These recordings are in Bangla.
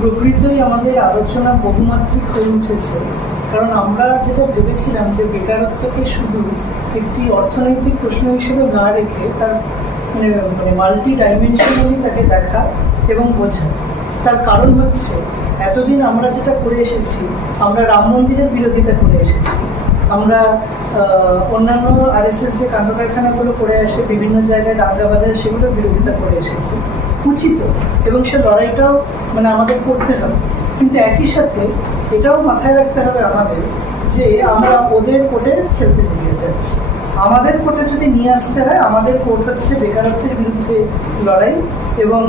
প্রকৃতই আমাদের আলোচনা বহুমাত্রিক হয়ে উঠেছে, কারণ আমরা যেটা ভেবেছিলাম যে বেকারত্বকে শুধু একটি অর্থনৈতিক প্রশ্ন হিসেবে না রেখে তার মানে মাল্টি ডাইমেনশনালি তাকে দেখা এবং বোঝা। তার কারণ হচ্ছে এতদিন আমরা যেটা করে এসেছি, আমরা রাম মন্দিরের বিরোধিতা করে এসেছি, আমরা অন্যান্য আরএসএস যে কাণ্ড কারখানাগুলো করে আসে বিভিন্ন জায়গায় দাঙ্গা বাজার, সেগুলোর বিরোধিতা করে এসেছি, উচিত, এবং সে লড়াইটাও মানে আমাদের করতে হবে। কিন্তু একই সাথে এটাও মাথায় রাখতে হবে আমাদের যে আমরা ওদের কোর্টে খেলতে যাচ্ছি। আমাদের কোর্টে যদি নিয়ে আসতে হয়, আমাদের কোর্ট হচ্ছে বেকারত্বের বিরুদ্ধে লড়াই এবং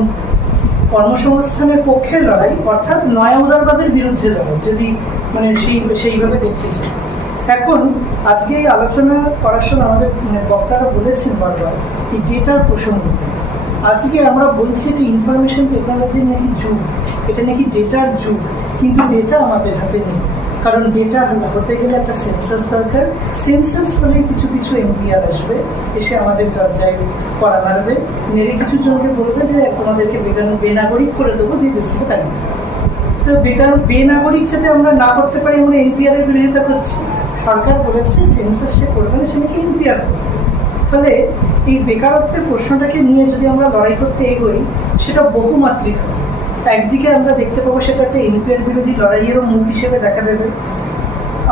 কর্মসংস্থানের পক্ষে লড়াই, অর্থাৎ নয়া উদারবাদের বিরুদ্ধে লড়াই, যদি মানে সেইভাবে দেখতে চাই। এখন আজকে এই আলোচনা করার সময় আমাদের বক্তারা বলেছেন বারবার এই ডেটার প্রসঙ্গ। আজকে আমরা বলছি যে ইনফরমেশন টেকনোলজির নাকি যুগ, এটা নাকি ডেটার যুগ, কিন্তু ডেটা আমাদের হাতে নেই। কারণ ডেটা হতে গেলে একটা সেন্সাস দরকার, সেন্সাস হলে কিছু কিছু এমপিআর আসবে, এসে আমাদের দরজায় করা মারবে, মেরে কিছু জনকে বলবে যে তোমাদেরকে বেনাগরিক করে দেবো, দিয়ে দেশ থেকে তাড়িয়ে। তো বেনাগরিক যাতে আমরা না করতে পারি, আমরা এনপিআর এর বিরোধিতা করছি। সরকার বলেছে সেন্সাস সে করবে না, সে নাকি এনপিআর করবে। ফলে এই বেকারত্বের প্রশ্নটাকে নিয়ে যদি আমরা লড়াই করতে এগোই, সেটা বহুমাত্রিক হবে। একদিকে আমরা দেখতে পাবো সেটা একটা এনপিআর বিরোধী লড়াইয়েরও মুখ হিসেবে দেখা দেবে।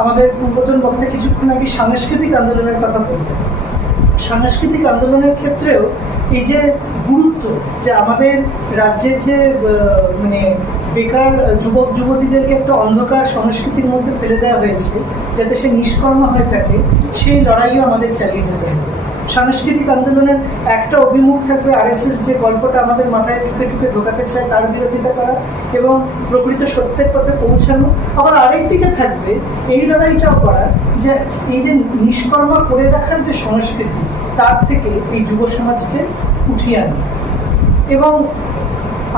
আমাদের পূর্বতন বক্তা কিছুক্ষণ আগে সাংস্কৃতিক আন্দোলনের কথা বলবেন। সাংস্কৃতিক আন্দোলনের ক্ষেত্রেও এই যে গুরুত্ব, যে আমাদের রাজ্যের যে মানে বেকার যুবক যুবতীদেরকে একটা অন্ধকার সংস্কৃতির মধ্যে ফেলে দেওয়া হয়েছে যাতে সে নিষ্কর্ম হয়ে থাকে, সেই লড়াইও আমাদের চালিয়ে যেতে হবে। সাংস্কৃতিক আন্দোলনের একটা অভিমুখ থাকবে আরএসএস যে গল্পটা আমাদের মাথায় ঠুকে ঠুকে ঢোকাতে চায় তার বিরোধিতা করা এবং প্রকৃত সত্যের পথে পৌঁছানো। আবার আরেকদিকে থাকবে এই লড়াইটাও করা যে এই যে নিষ্কর্মা করে রাখার যে সংস্কৃতি, তার থেকে এই যুব সমাজকে উঠিয়ে আনা। এবং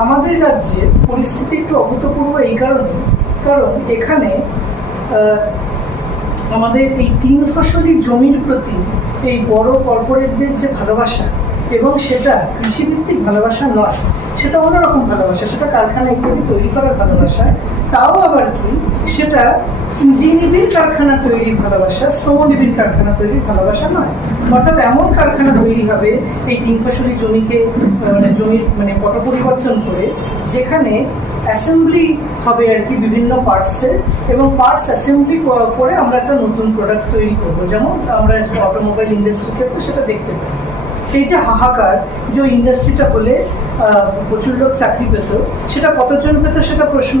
আমাদের রাজ্যে পরিস্থিতি একটু অভূতপূর্ব এই কারণে, কারণ এখানে আমাদের এই 3 ফসলি জমির প্রতি এই বড় কর্পোরেটদের যে ভালোবাসা, এবং সেটা কৃষিভিত্তিক ভালোবাসা নয়, সেটা অন্যরকম ভালোবাসা, সেটা কারখানা ইত্যাদি তৈরি করার ভালোবাসা। তাও আবার কি সেটা পুঁজিনিবিড় কারখানা তৈরির ভালোবাসা, শ্রমনিবিড় কারখানা তৈরির ভালোবাসা নয়। অর্থাৎ এমন কারখানা তৈরি হবে এই 3 ফসলি জমিকে জমির মানে পট পরিবর্তন করে, যেখানে অ্যাসেম্বলি হবে আর কি বিভিন্ন পার্টসের, এবং পার্টস অ্যাসেম্বলি করে আমরা একটা নতুন প্রোডাক্ট তৈরি করবো। যেমন আমরা অটোমোবাইল ইন্ডাস্ট্রির ক্ষেত্রে সেটা দেখতে পাই। এই যে হাহাকার, যে ওই ইন্ডাস্ট্রিটা হলে প্রচুর লোক চাকরি পেত, সেটা কতজন পেত সেটা প্রশ্ন।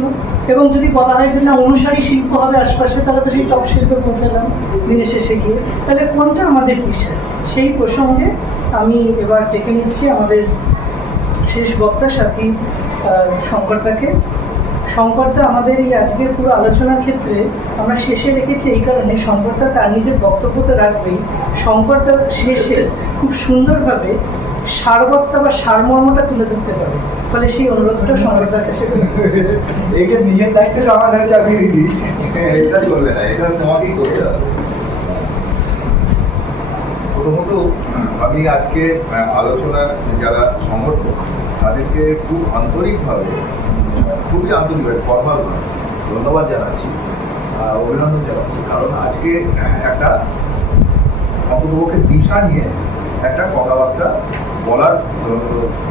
এবং যদি বলা হয় যে না অনুসারী শিল্প হবে আশপাশে, তাহলে তো সেই চপ শিল্পে পৌঁছালাম দিনের শেষে গিয়ে। তাহলে কোনটা আমাদের বিষয়, সেই প্রসঙ্গে আমি এবার ডেকে নিচ্ছি আমাদের শেষ বক্তা সাথী শঙ্করদাকে। শঙ্করদা আমাদের এই আজকের পুরো আলোচনার ক্ষেত্রে আমরা শেষে রেখেছি এই কারণে, শঙ্করদা তার নিজের বক্তব্য তো রাখবেই, শঙ্করদা শেষে খুব সুন্দরভাবে সারবত্তা বা সারমর্মটা তুলে ধরতে পারে। ফলে সেই অনুরোধটা শঙ্করদার কাছে। নিজের দায়িত্ব আমাদের চাকরি দিবি, এটা চলবে না, এটা তোমাকেই করতে হবে। প্রথমত আমি আজকে আলোচনার যারা সংগঠক তাদেরকে খুবই আন্তরিকভাবে ফর্মাল ধন্যবাদ জানাচ্ছি, অভিনন্দন জানাচ্ছি। কারণ আজকে একটা অন্ততপক্ষে দিশা নিয়ে একটা কথাবার্তা বলার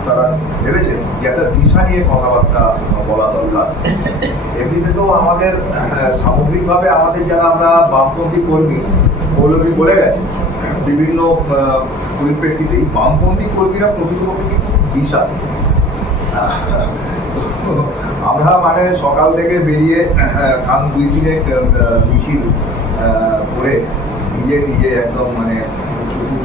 তারা ভেবেছেন যে একটা দিশা নিয়ে কথাবার্তা বলা দরকার। এমনিতে তো আমাদের সামগ্রিকভাবে আমাদের যারা আমরা বামপন্থী কর্মী ওগুলোকে বলে গেছে বিভিন্ন পরিপ্রেক্ষিতেই, বামপন্থী কর্মীরা প্রকৃতপক্ষে কিন্তু দিশা। আমরা মানে সকাল থেকে বেরিয়ে খান 2-3 মিছিল করে নিজে একদম মানে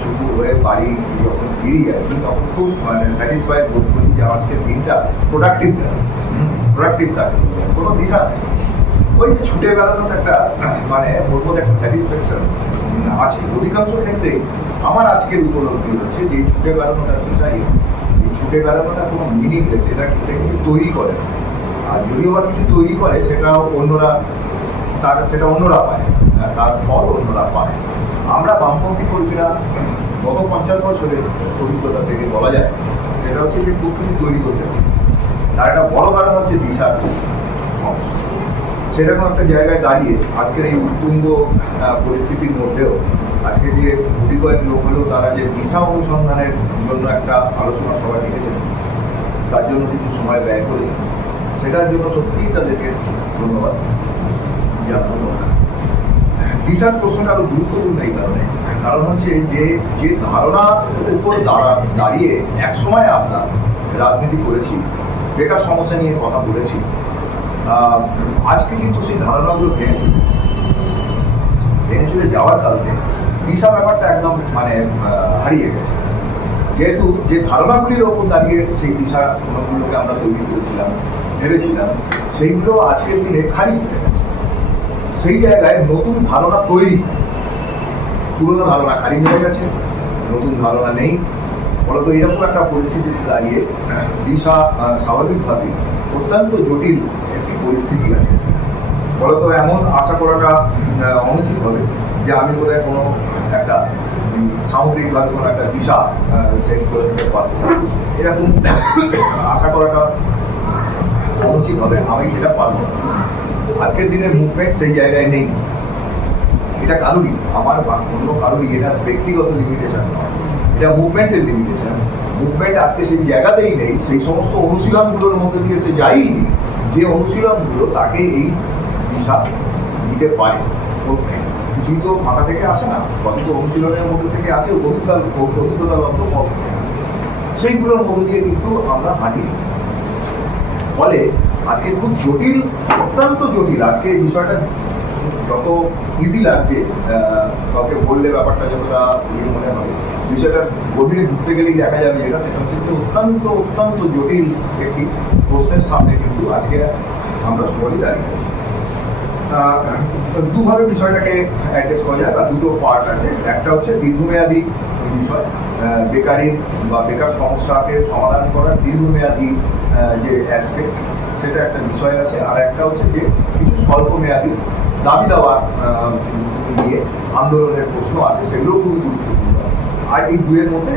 চুপু হয়ে বাড়ি যখন ফিরি আর কি, তখন খুব মানে স্যাটিসফাইড বোধ করি যে আজকে দিনটা প্রোডাক্টিভ কাজ, কোনো দিশা নেই। ওই যে ছুটে বেড়ানোর একটা মানে ওর মধ্যে একটা স্যাটিসফ্যাকশন আছে। অধিকাংশ ক্ষেত্রেই আমার আজকের উপলব্ধি হচ্ছে যে এই ছুটে বেড়ানোটা দিশাই, এই ছুটে বেড়ানোটা কোনো মিনিংলেস, এটা কিছু তৈরি করে। আর যদিও বা কিছু তৈরি করে সেটা অন্যরা পায়, তার ফল অন্যরা পায়। আমরা বামপন্থী কর্মীরা গত 50 বছরের অভিজ্ঞতা থেকে বলা যায়, সেটা হচ্ছে যে খুব কিছু তৈরি করতে হবে। তার একটা বড় কারণ হচ্ছে দিশার সমস্যা। সেরকম একটা জায়গায় দাঁড়িয়ে আজকের এই উত্তুঙ্গ পরিস্থিতির মধ্যেও আজকে যে গুটি কয়েক লোক হলেও তারা যে দিশা অনুসন্ধানের জন্য একটা আলোচনা সভা ডেকেছেন, তার জন্য কিছু সময় ব্যয় করেছেন, সেটার জন্য সত্যিই তাদেরকে ধন্যবাদ জানানো দরকার। দিশার প্রশ্নটা আরো গুরুত্বপূর্ণ এই কারণ হচ্ছে যে ধারণার উপর দাঁড়িয়ে একসময় আমরা রাজনীতি করেছি, বেকার সমস্যা নিয়ে কথা বলেছি, আজকে কিন্তু সেই ধারণাগুলো ভেঙে চলে যাওয়ার কারণে দিশা ব্যাপারটা একদম হারিয়ে গেছে। যেহেতু যে ধারণাগুলির ওপর দাঁড়িয়ে সেই দিশাগুলোকে আমরা তৈরি করেছিলাম, ভেবেছিলাম, সেইগুলো আজকের দিনে খারিজ হয়ে গেছে। সেই জায়গায় নতুন ধারণা তৈরি, পুরোনো ধারণা খারিজ হয়ে গেছে, নতুন ধারণা নেই। ফলত এরকম একটা পরিস্থিতিতে দাঁড়িয়ে দিশা স্বাভাবিকভাবেই অত্যন্ত জটিল একটি পরিস্থিতি আছে। ফলত এমন আশা করাটা অনুচিত হবে যে আমি বোধহয় কোনো একটা সামগ্রিকভাবে কোনো একটা দিশা সেট করে দিতে পারবো, এরকম আশা করাটা অনুচিত হবে। আমি সেটা পারবো না। আজকের দিনের মুভমেন্ট সেই জায়গায় নেই। এটা কারোরই, আমার বা অন্য কারোরই, এটা ব্যক্তিগত লিমিটেশন নয়, এটা মুভমেন্টের লিমিটেশন। মুভমেন্ট আজকে সেই জায়গাতেই নেই, সেই সমস্ত অনুশীলনগুলোর মধ্যে দিয়ে সে যায়নি যে অনুশীলনগুলো তাকে এই দিশা দিতে পারে। কিছুই তো মাথা থেকে আসে না, কত অনুশীলনের মধ্যে থেকে আসে, অভিজ্ঞতা লব্ধ পথ থেকে আসে, সেইগুলোর মধ্যে দিয়ে কিন্তু আমরা হাঁটি। ফলে আজকে খুব জটিল, অত্যন্ত জটিল। আজকে এই বিষয়টা যত ইজি লাগছে, কাউকে বললে ব্যাপারটা যতটা মনে হয়, বিষয়টা গভীরে ঢুকতে গেলেই দেখা যাবে যেটা, সেটা হচ্ছে অত্যন্ত অত্যন্ত জটিল একটি প্রশ্নের সামনে কিন্তু আজকে আমরা সকলেই দাঁড়িয়ে আছি। দুভাবে বিষয়টাকে অ্যাড্রেস করা যায়, বা দুটো পার্ট আছে। একটা হচ্ছে দীর্ঘমেয়াদী বিষয়, বেকারির বা বেকার সমস্যাকে সমাধান করার দীর্ঘমেয়াদী যে অ্যাসপেক্ট, সেটা একটা বিষয় আছে। আর একটা হচ্ছে যে কিছু স্বল্পমেয়াদী দাবি দাওয়া নিয়ে আন্দোলনের প্রশ্ন আছে, সেগুলোও খুবই গুরুত্বপূর্ণ। আর এই দুয়ের মধ্যে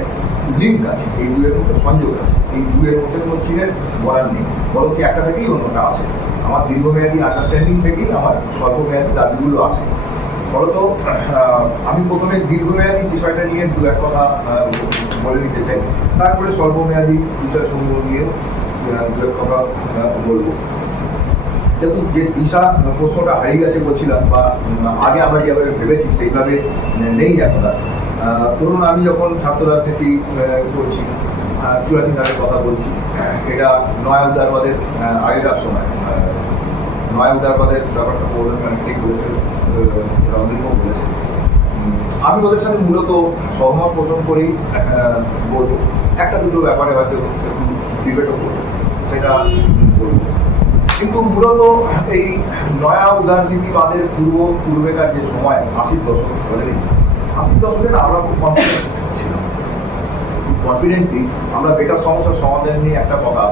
লিঙ্ক আছে, এই দুয়ের মধ্যে সংযোগ আছে, এই দুয়ের মধ্যে কোনো চিনের বলার নেই, বরং একটা থেকেই অন্যটা আসে। আমার দীর্ঘমেয়াদী আন্ডারস্ট্যান্ডিং থেকেই আমার স্বল্পমেয়াদী দাবিগুলো আসে। ফলত আমি প্রথমে দীর্ঘমেয়াদী বিষয়টা নিয়ে দু এক কথা বলে নিতে চাই, তারপরে স্বল্পমেয়াদী বিষয়সমূহ নিয়ে দু এক কথা বলবো। দেখুন, যে দিশা প্রশ্নটা হারিয়ে গেছে বলছিলাম, বা আগে আমরা যেভাবে ভেবেছি সেইভাবে নেই এখন। ধরুন, আমি যখন ছাত্র রাজনীতি করছি, 84 সালের কথা বলছি, এটা নয়া উদারবাদের আগেকার সময়, নয়া উদারবাদের ব্যাপারটা বলবেন অনেকটাই বলেছে, রঞ্জিতও বলেছে। আমি ওদের সাথে মূলত সহমত পোষণ করেই বলবো। একটা দুটো ব্যাপারে হয়তো একটু ডিবেটও করবো, সেটা বলবো। কিন্তু মূলত এই নয়া উদারনীতিবাদের পূর্বেকার যে সময় 80-র দশক, ধরে দিন 80-র দশকের আমরা খুব কনফিডেন্টলি আমরা বেকার সমস্যার সমাধান নিয়ে একটা কথা,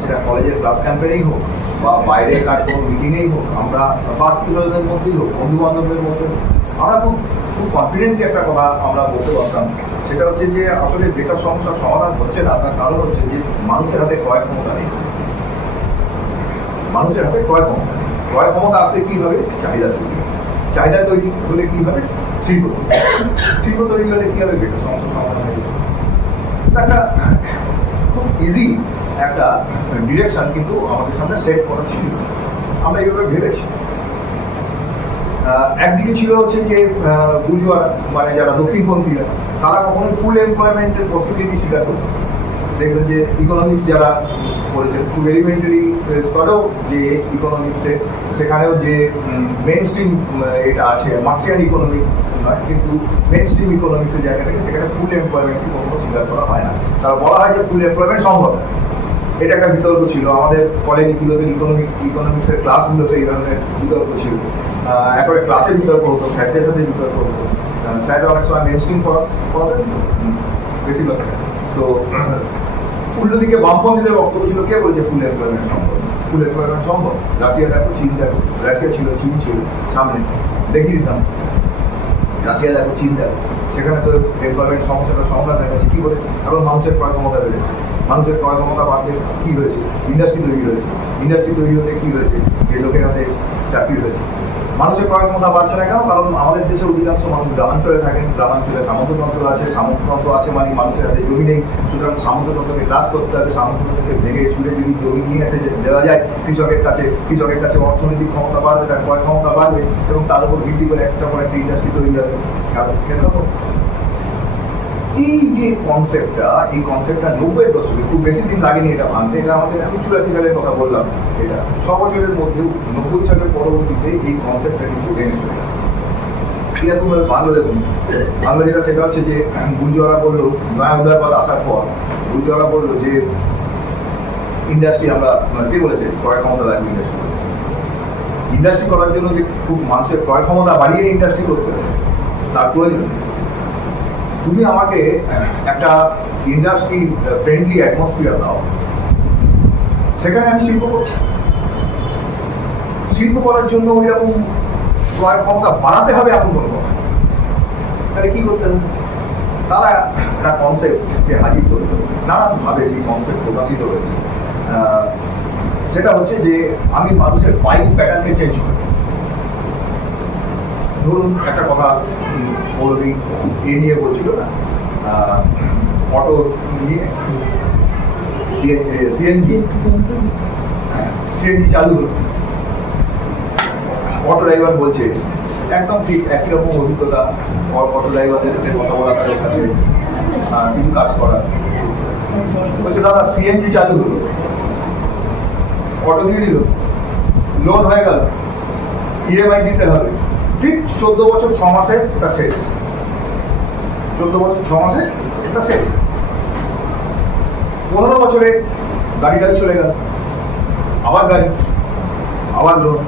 সেটা কলেজের ক্লাস ক্যাম্পেনেই হোক বা বাইরেকার কোনো মিটিংয়েই হোক, আমরা বা আত্মীয়দের মধ্যেই হোক, বন্ধু বান্ধবের মধ্যে হোক, আমরা খুব কনফিডেন্টলি একটা কথা আমরা বলতে পারতাম। সেটা হচ্ছে যে আসলে বেকার সমস্যার সমাধান হচ্ছে না, তার কারণ হচ্ছে যে মানুষের হাতে ক্রয় ক্ষমতা নেই। মানুষের হাতে ক্রয় ক্ষমতা নেই। ক্রয় ক্ষমতা আসতে কী হবে? চাহিদা তৈরি। চাহিদা তৈরি হলে কী হবে? শিল্প তৈরি। শিল্প তৈরি হলে কী হবে? বেকার সমস্যার সমাধান হয়ে যাবে। একটা খুব ইজি একটা ডিরেকশন কিন্তু আমাদের সামনে সেট করা ছিল, আমরা এইভাবে ভেবেছি। একদিকে ছিল হচ্ছে যে বুর্জোয়ারা, মানে যারা দক্ষিণপন্থীরা, তারা কখনোই ফুল এমপ্লয়মেন্টের পসিবিলিটি স্বীকার করত। দেখবেন যে ইকোনমিক্স যারা করেছেন, খুব এলিমেন্টারি স্তরেও যে ইকোনমিক্সে, সেখানেও যে মেন স্ট্রিম এটা আছে, মার্ক্সিয়ান ইকোনমিক্স নয়, কিন্তু মেন স্ট্রিম ইকোনমিক্সের জায়গা থেকে সেখানে ফুল এমপ্লয়মেন্টকে কখনো স্বীকার করা হয় না। তারা বলা হয় যে ফুল এমপ্লয়মেন্ট সম্ভব। এটা একটা বিতর্ক ছিল আমাদের কলেজগুলোতে, ইকোনমিক্সের ক্লাসগুলোতে এই ধরনের বিতর্ক ছিল। একবারে ক্লাসে বিতর্ক হতো, স্যারদের সাথে বিতর্ক হতো। স্যার অনেক সময় মেন স্ট্রিম পড়াতেন, বেশিরভাগ স্যার। তো উল্টো দিকে বামপন্থীদের বক্তব্য ছিল, কে বলছে ফুল এমপ্লয়মেন্ট সম্ভব? ফুল এমপ্লয়মেন্ট সম্ভব। রাশিয়া দেখো, চীন দেখো, রাশিয়া ছিল, চীন ছিল, সামনে দেখিয়ে দিতাম। রাশিয়া দেখো, চীন দেখো, সেখানে তো এমপ্লয়মেন্ট সমস্যাটা সমাধান হয়ে গেছে। কী করে? এখন মানুষের ক্রয় ক্ষমতা বেড়েছে। মানুষের ক্রয় ক্ষমতা বাড়তে কী হয়েছে? ইন্ডাস্ট্রি তৈরি হয়েছে। ইন্ডাস্ট্রি তৈরি হতে কী হয়েছে? যে লোকের হাতে চাকরি হয়েছে। মানুষের ক্রয় ক্ষমতা বাড়ছে না কেন? কারণ আমাদের দেশের অধিকাংশ মানুষ গ্রামাঞ্চলে থাকেন। গ্রামাঞ্চলে সামন্ততন্ত্র আছে। সামন্ততন্ত্র আছে মানে মানুষের হাতে জমি নেই। সুতরাং সামন্ততন্ত্রকে হ্রাস করতে হবে। সামন্ততন্ত্রকে ভেঙে চুড়ে যদি জমি নিয়ে এসে দেওয়া যায় কৃষকের কাছে অর্থনৈতিক ক্ষমতা বাড়বে, তার ক্রয় ক্ষমতা বাড়বে এবং তার উপর ভিত্তি করে একটা পর একটা ইন্ডাস্ট্রি তৈরি হবে। কেন তো এই যে কনসেপ্টটা, এই কনসেপ্টটা 90-এর দশকে, খুব বেশি দিন লাগেনি এটা ভাঙতে। এটা আমাদের, আমি 84 সালের কথা বললাম, এটা 6 বছরের মধ্যেও 90 সালের পরবর্তীতে এই কনসেপ্টটা কিন্তু ভেঙে চলে গেল। এরকমভাবে বাংলা দেখুন, বাংলা যেটা সেটা হচ্ছে যে গুলজোয়ারা বললো, নয়া উদারবাদ আসার পর গুলজোয়ারা বললো যে ইন্ডাস্ট্রি আমরা, কে বলেছে ক্রয় ক্ষমতা লাগবে ইন্ডাস্ট্রি করার জন্য যে খুব মানুষের ক্রয় ক্ষমতা বাড়িয়ে ইন্ডাস্ট্রি করতে হবে তার প্রয়োজন। তুমি আমাকে একটা ইন্ডাস্ট্রি ফ্রেন্ডলি অ্যাটমসফিয়ার দাও, সেখানে আমি শিল্প করছি। শিল্প করার জন্য ওই রকম ক্রয় ক্ষমতা বাড়াতে হবে এমন কোনো কথা। তাহলে কি করতে হবে? তারা একটা কনসেপ্টকে হাজির করতে হবে, নানানভাবে সেই কনসেপ্ট প্রকাশিত হয়েছে। সেটা হচ্ছে যে আমি মানুষের বাইক প্যাটার্নকে চেঞ্জ করি। ধরুন একটা কথা বলবি, এ নিয়ে বলছিল না, অটো নিয়ে সিএনজি চালু হলো। অটো ড্রাইভার বলছে, একদম ঠিক একই রকম অভিজ্ঞতা, অটো ড্রাইভারদের সাথে কথা বলা, তাদের সাথে কিছু কাজ করা। বলছে দাদা সিএনজি চালু হলো, অটো দিয়ে দিল, লোন হয়ে গেল, ইএমআই দিতে হবে। ঠিক 14 বছর 6 মাসে এটা শেষ। 14 বছর 6 মাসে এটা শেষ। 15 বছরে গাড়ি চলে গেল, আবার গাড়ি, আবার লোন।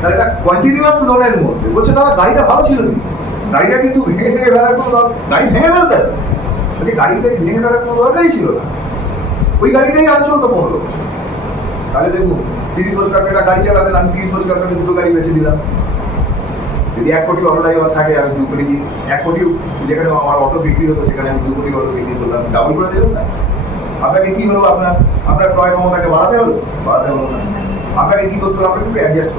তাহলে এটা কন্টিনিউয়াস লোনের মধ্যে। বলছে দাদা গাড়িটা ভালো ছিল নি, গাড়িটা কিন্তু ভেঙে ফেলার কোনো গাড়ি ভেঙে ফেলতে হবে। বলছে গাড়িটা ভেঙে ফেলার কোনো দরকারই ছিল না, ওই গাড়িটাই আর চলতো 15 বছর। তাহলে দেখুন 30 বছর একটা গাড়ি চালাতেন, আমি 30 বছর আপনাকে 2 গাড়ি বেঁচে দিলাম। যদি 1 কোটি অটো ড্রাইভার থাকে, আমি 2 কোটি দিই। 1 কোটি যেখানে আমার অটো বিক্রি হতো সেখানে আমি 2 কোটি অটো বিক্রি করলাম, ডাবল করে দিলাম না। আপনাকে কি হলো? আপনার ক্রয় ক্ষমতাকে বাড়াতে হলো না। আপনাকে কি করতে হলো? আপনাকে একটু অ্যাডজাস্ট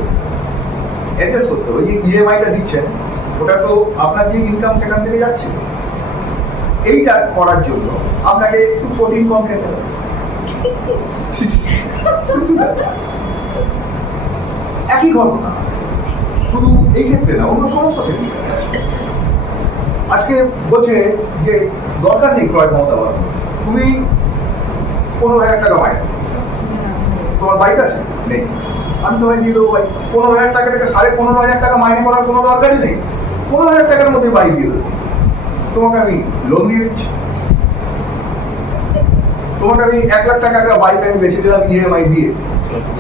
করতে হবে। ওই যে ইএমআইটা দিচ্ছেন, ওটা তো আপনার যে ইনকাম সেখান থেকে যাচ্ছে। এইটা করার জন্য আপনাকে একটু প্রোটিন কম খেতে হবে। একই ঘটনা, শুধু এই ক্ষেত্রে না, অন্য সমস্ত ক্ষেত্রে। আজকে বলছে যে দরকার নেই ক্রয় ক্ষমতা বাড়ানো। তুমি 15,000 টাকা মাইনে, তোমার বাইক আছে? নেই, আমি তোমায় দিয়ে দেবো বাইক। 15,000 টাকা থেকে 15,500 টাকা মাইনে করার কোনো দরকারই নেই। 15,000 টাকার মধ্যে বাইক দিয়ে দেবো। তোমাকে আমি লোন দিয়ে দিচ্ছি, তোমাকে আমি 1 লাখ টাকা একটা বাইক আমি বেশি দিলাম ইএমআই দিয়ে।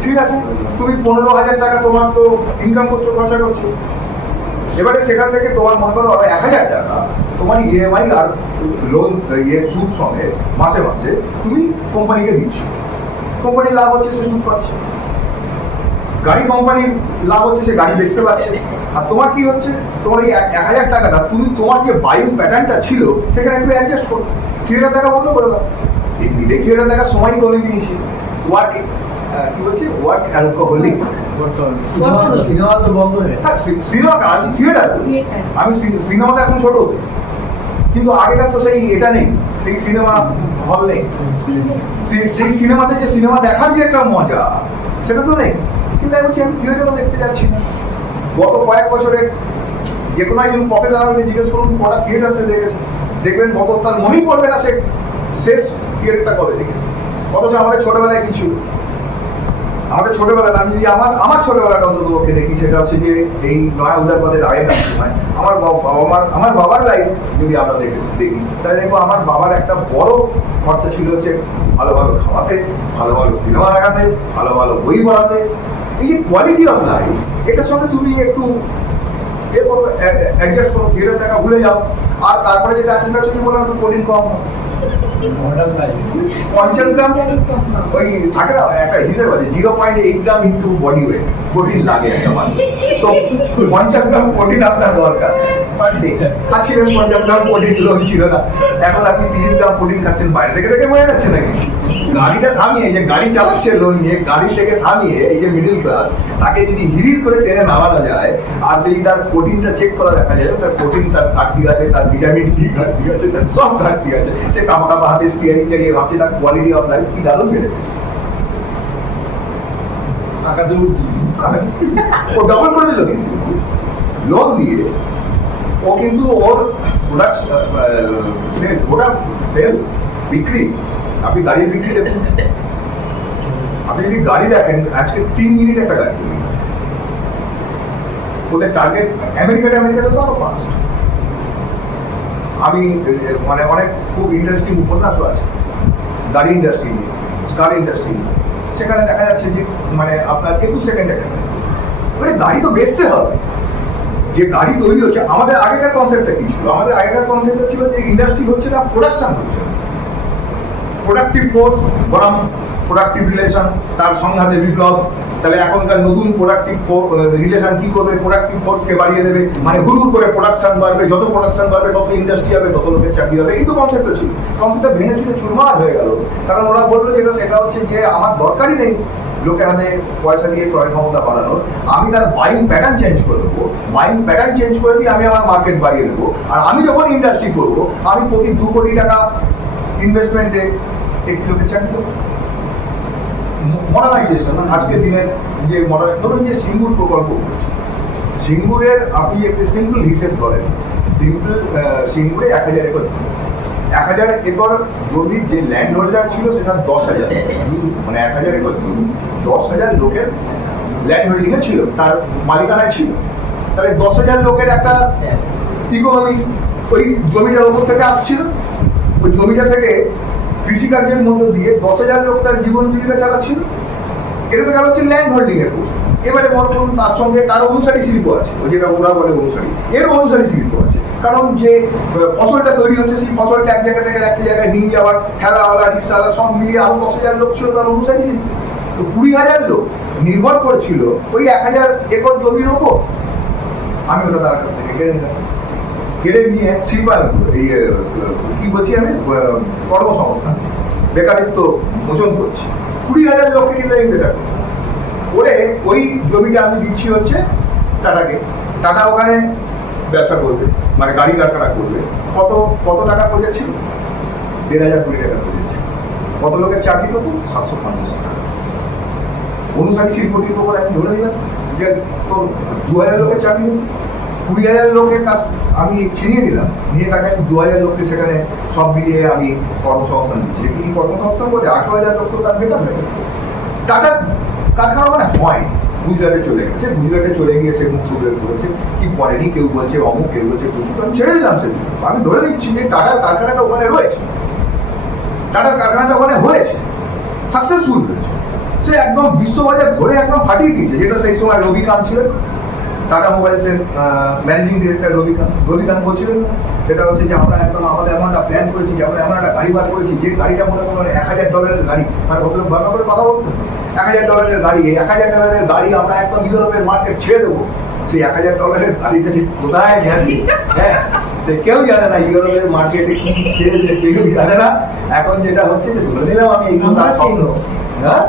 ঠিক আছে, তুমি 15,000 টাকা তোমার তো ইনকাম করছো, খরচা করছো। এবারে সেখান থেকে তোমার মনে করো 1,000 টাকা তোমার ইএমআই আর লোন সুদ সঙ্গে মাসে মাসে তুমি কোম্পানিকে দিচ্ছ। কোম্পানির লাভ হচ্ছে, সে সুদ পাচ্ছে। গাড়ি কোম্পানির লাভ হচ্ছে, সে গাড়ি বেচতে পারছে। আর তোমার কি হচ্ছে? তোমার এই 1,000 টাকাটা তুমি তোমার যে বাইক প্যাটার্নটা ছিল সেখানে একটু অ্যাডজাস্ট করো। থিয়েটার দেখা বন্ধ করে দাও। এমনিতে থিয়েটার দেখার সময় কমে দিয়েছি। কি বলছে? Work alcoholic. সিনেমা তো বন্ধ হয়ে, হ্যাঁ সিনেমা কাজ, থিয়েটার। আমি সিনেমাতে এখন ছোট হতে, কিন্তু আগেকার তো সেই এটা নেই, সেই সিনেমা হল নেই। সেই সিনেমাতে যে সিনেমা দেখার যে একটা মজা, সেটা তো নেই। কিন্তু আমি বলছি আমি থিয়েটারও দেখতে যাচ্ছি না। গত কয়েক বছরে যে কোনো একজন প্রফেসরকে জিজ্ঞেস করুন কটা থিয়েটার সে দেখেছে, দেখবেন গত তার মনেই পড়বে না সে শেষ থিয়েটারটা কবে দেখেছে। অথচ আমাদের ছোটবেলায় কি ছিল? আমাদের ছোটবেলায় আমি যদি আমার ছোটবেলাটা অন্তত পক্ষে দেখি, সেটা হচ্ছে যে এই নয়া উদারপদের আগেকার সময় আমার বাবার লাইফ যদি আমরা দেখি, তাহলে দেখবো আমার বাবার একটা বড় খরচা ছিল হচ্ছে ভালো ভালো খাওয়াতে, ভালো ভালো সিনেমা দেখাতে, ভালো ভালো বই পড়াতে। এই যে কোয়ালিটি অফ লাইফ, এটার সঙ্গে তুমি একটু অ্যাডজাস্ট করো, থিয়েটার দেখা ভুলে যাও। আর তারপরে যেটা আছে সেটা হচ্ছে বললাম একটু প্রোটিন কম হয়। মডার্ন লাইফ 50 গ্রাম ওই থাকে না একটা হিসেব আছে 0.8 gram into body weight protein লাগে একটা মানুষ তো 50 গ্রাম প্রোটিন আপনার দরকার পার ডে খাচ্ছিলেন 50 গ্রাম প্রোটিন লোন ছিল না এখন আপনি 30 গ্রাম প্রোটিন খাচ্ছেন বাইরে থেকে দেখে মনে যাচ্ছে নাকি গাড়িটা থামিয়ে যে গাড়ি চালাচ্ছে লোন নিয়ে গাড়ি থেকে থামিয়ে এই যে মিডল ক্লাস তাকে যদি হিরির করে টেনে নামানো যায় আর যদি তার প্রোটিনটা চেক করা দেখা যায় তার প্রোটিন তার ঘাটতি আছে তার ভিটামিন ডি ঘাটতি আছে তার সব ঘাটতি আছে সে কামড়া হাতে স্টিয়ারিং চালিয়ে ভাবছে তার কোয়ালিটি অফ লাইফ কি দারুণ বেড়ে গেছে আকাশে উঠছি ও ডবল করে দিল কিন্তু লোন দিয়ে ও কিন্তু ওর প্রোডাক্ট সেল প্রোডাক্ট সেল বিক্রি আপনি গাড়ির বিক্রি দেখুন আপনি যদি গাড়ি দেখেন আজকে 3 মিনিট একটা গাড়ি তৈরি হয়। ওদের টার্গেট আমেরিকাতে তো আরো ফাস্ট আমি মানে অনেক খুব ইন্ডাস্ট্রি উপন্যাসও আছে গাড়ি ইন্ডাস্ট্রি নিয়ে কার ইন্ডাস্ট্রি নিয়ে সেখানে দেখা যাচ্ছে যে মানে আপনার 21 সেকেন্ড একটা মানে গাড়ি তো বেচতে হবে যে গাড়ি তৈরি হচ্ছে আমাদের আগেকার কনসেপ্টটা কি ছিল আমাদের আগেকার কনসেপ্টটা ছিল যে ইন্ডাস্ট্রি হচ্ছে না প্রোডাকশন হচ্ছে প্রোডাক্টিভ ফোর্স বনাম প্রোডাক্টিভ রিলেশন তার সংঘাতে বিপ্লব তাহলে এখনকার নতুন প্রোডাক্টিভ রিলেশন কি করবে প্রোডাক্টিভ ফোর্সকে বাড়িয়ে দেবে মানে হুড়ুর করে প্রোডাকশন বাড়বে যত প্রোডাকশন বাড়বে তত ইন্ডাস্ট্রি হবে তত লোকের চাকরি হবে এই তো কনসেপ্টটা ছিল কনসেপ্টটা ভেঙে চুরে চুরমার হয়ে গেল কারণ ওরা বললো যে সেটা হচ্ছে যে আমার দরকারই নেই লোকের হাতে পয়সা দিয়ে ক্রয় ক্ষমতা বাড়ানোর আমি তার বাইং প্যাটার্ন চেঞ্জ করে দেবো বাইং প্যাটার্ন চেঞ্জ করে দিয়ে আমি আমার মার্কেট বাড়িয়ে দেবো আর আমি যখন ইন্ডাস্ট্রি করবো আমি প্রতি 2 কোটি টাকা ইনভেস্টমেন্টে একটি লোকের চাকরি দেবো মডার্নাইজেশন আজকের দিনের যে মডার্ন ধরুন যে সিঙ্গুর প্রকল্প করেছে সিঙ্গুরের আপনি একটা সিম্পল হিসেব ধরেন সিঙ্গুরে 1000 একর 1000 একর জমির যে ল্যান্ড হোল্ডার ছিল সেটা 10,000 মানে 1000 একর জমি 10,000 লোকের ল্যান্ড হোল্ডিং এ ছিল তার মালিকানায় ছিল তাহলে 10,000 লোকের একটা ইকোনমি ওই জমিটার উপর থেকে আসছিল ওই জমিটা থেকে কৃষিকার্যের মধ্য দিয়ে 10,000 লোক তার জীবন জীবিকা চালাচ্ছিল এটা তো গেল হচ্ছে ল্যান্ড হোল্ডিং এর কোর্স এবারে মনে করুন তার সঙ্গে তার অনুসারী শিল্প আছে ওই যেটা ওরা বলে অনুসারী এর অনুসারী শিল্প আছে কারণ যে ফসলটা তৈরি হচ্ছে সেই ফসলটা এক জায়গা থেকে একটা জায়গায় নিয়ে যাওয়ার ঠেলাওয়ালা রিক্সাওয়ালা সব মিলিয়ে আরো 10,000 লোক ছিল তার অনুসারী শিল্প তো 20,000 লোক নির্ভর করেছিল ওই 1000 একর জমির ওপর আমি ওটা তার কাছ থেকে কেড়ে নিয়ে শিল্পায়ন এই কি বলছি আমি কর্মসংস্থান বেকারিত্ব মোচন করছি 20,000 লোককে কিন্তু আমি বেকার করে ওই জমিটা আমি দিচ্ছি হচ্ছে টাটাকে টাটা ওখানে ব্যবসা করবে মানে গাড়ি কারখানা করবে কত টাকা প্রজেক্ট ছিল 1,500 কোটি টাকা প্রজেক্ট ছিল কত লোকের চাকরি করতো 750 টাকা অনুসারী শিল্পটির উপর আমি ধরে নিলাম যে তোর 2,000 লোকের চাকরি 20,000 লোকের কাছ আমি ছিনিয়ে নিলাম নিয়ে তাকে 2,000 লোককে সেখানে সব মিলিয়ে আমি কর্মসংস্থান দিচ্ছি কি কর্মসংস্থান বলে 18,000 লোক তো তার বেতন হয়ে গেল টাটা কারখানা মানে হয় গুজরাটে চলে গেছে গুজরাটে চলে গিয়ে সে মুখ বের করেছে কি পড়েনি কেউ বলছে অমুক কেউ বলছে প্রচুর আমি ছেড়ে দিলাম সেদিন আমি ধরে দিচ্ছি যে টাটার কারখানাটা ওখানে রয়েছে টাটার কারখানাটা ওখানে হয়েছে সাকসেসফুল হয়েছে সে একদম বিশ্ববাজার ধরে একদম ফাটিয়ে দিয়েছে যেটা সেই সময় রবিকান্ত ছিলেন টাটা মোবাইলসের ম্যানেজিং ডিরেক্টর রবিকান্ত বলছিলেন সেটা হচ্ছে যে আমরা একদম আমাদের এমন একটা প্ল্যান করেছি যে আমরা এমন একটা গাড়ি বার করেছি যে গাড়িটা মনে করুন $1,000 গাড়ি মানে ভদ্রলোক ভালো করে কথা বলতে $1,000 গাড়ি এই $1,000 গাড়ি আমরা একদম ইউরোপের মার্কেট ছেড়ে দেবো সেই $1,000 গাড়িটা যে কোথায় গেছে হ্যাঁ সে কেউ জানে না ইউরোপের মার্কেটে কি ছেড়েছে কেউ জানে না এখন যেটা হচ্ছে যে ধরে নিলাম আমি এইগুলো তার স্বপ্ন হ্যাঁ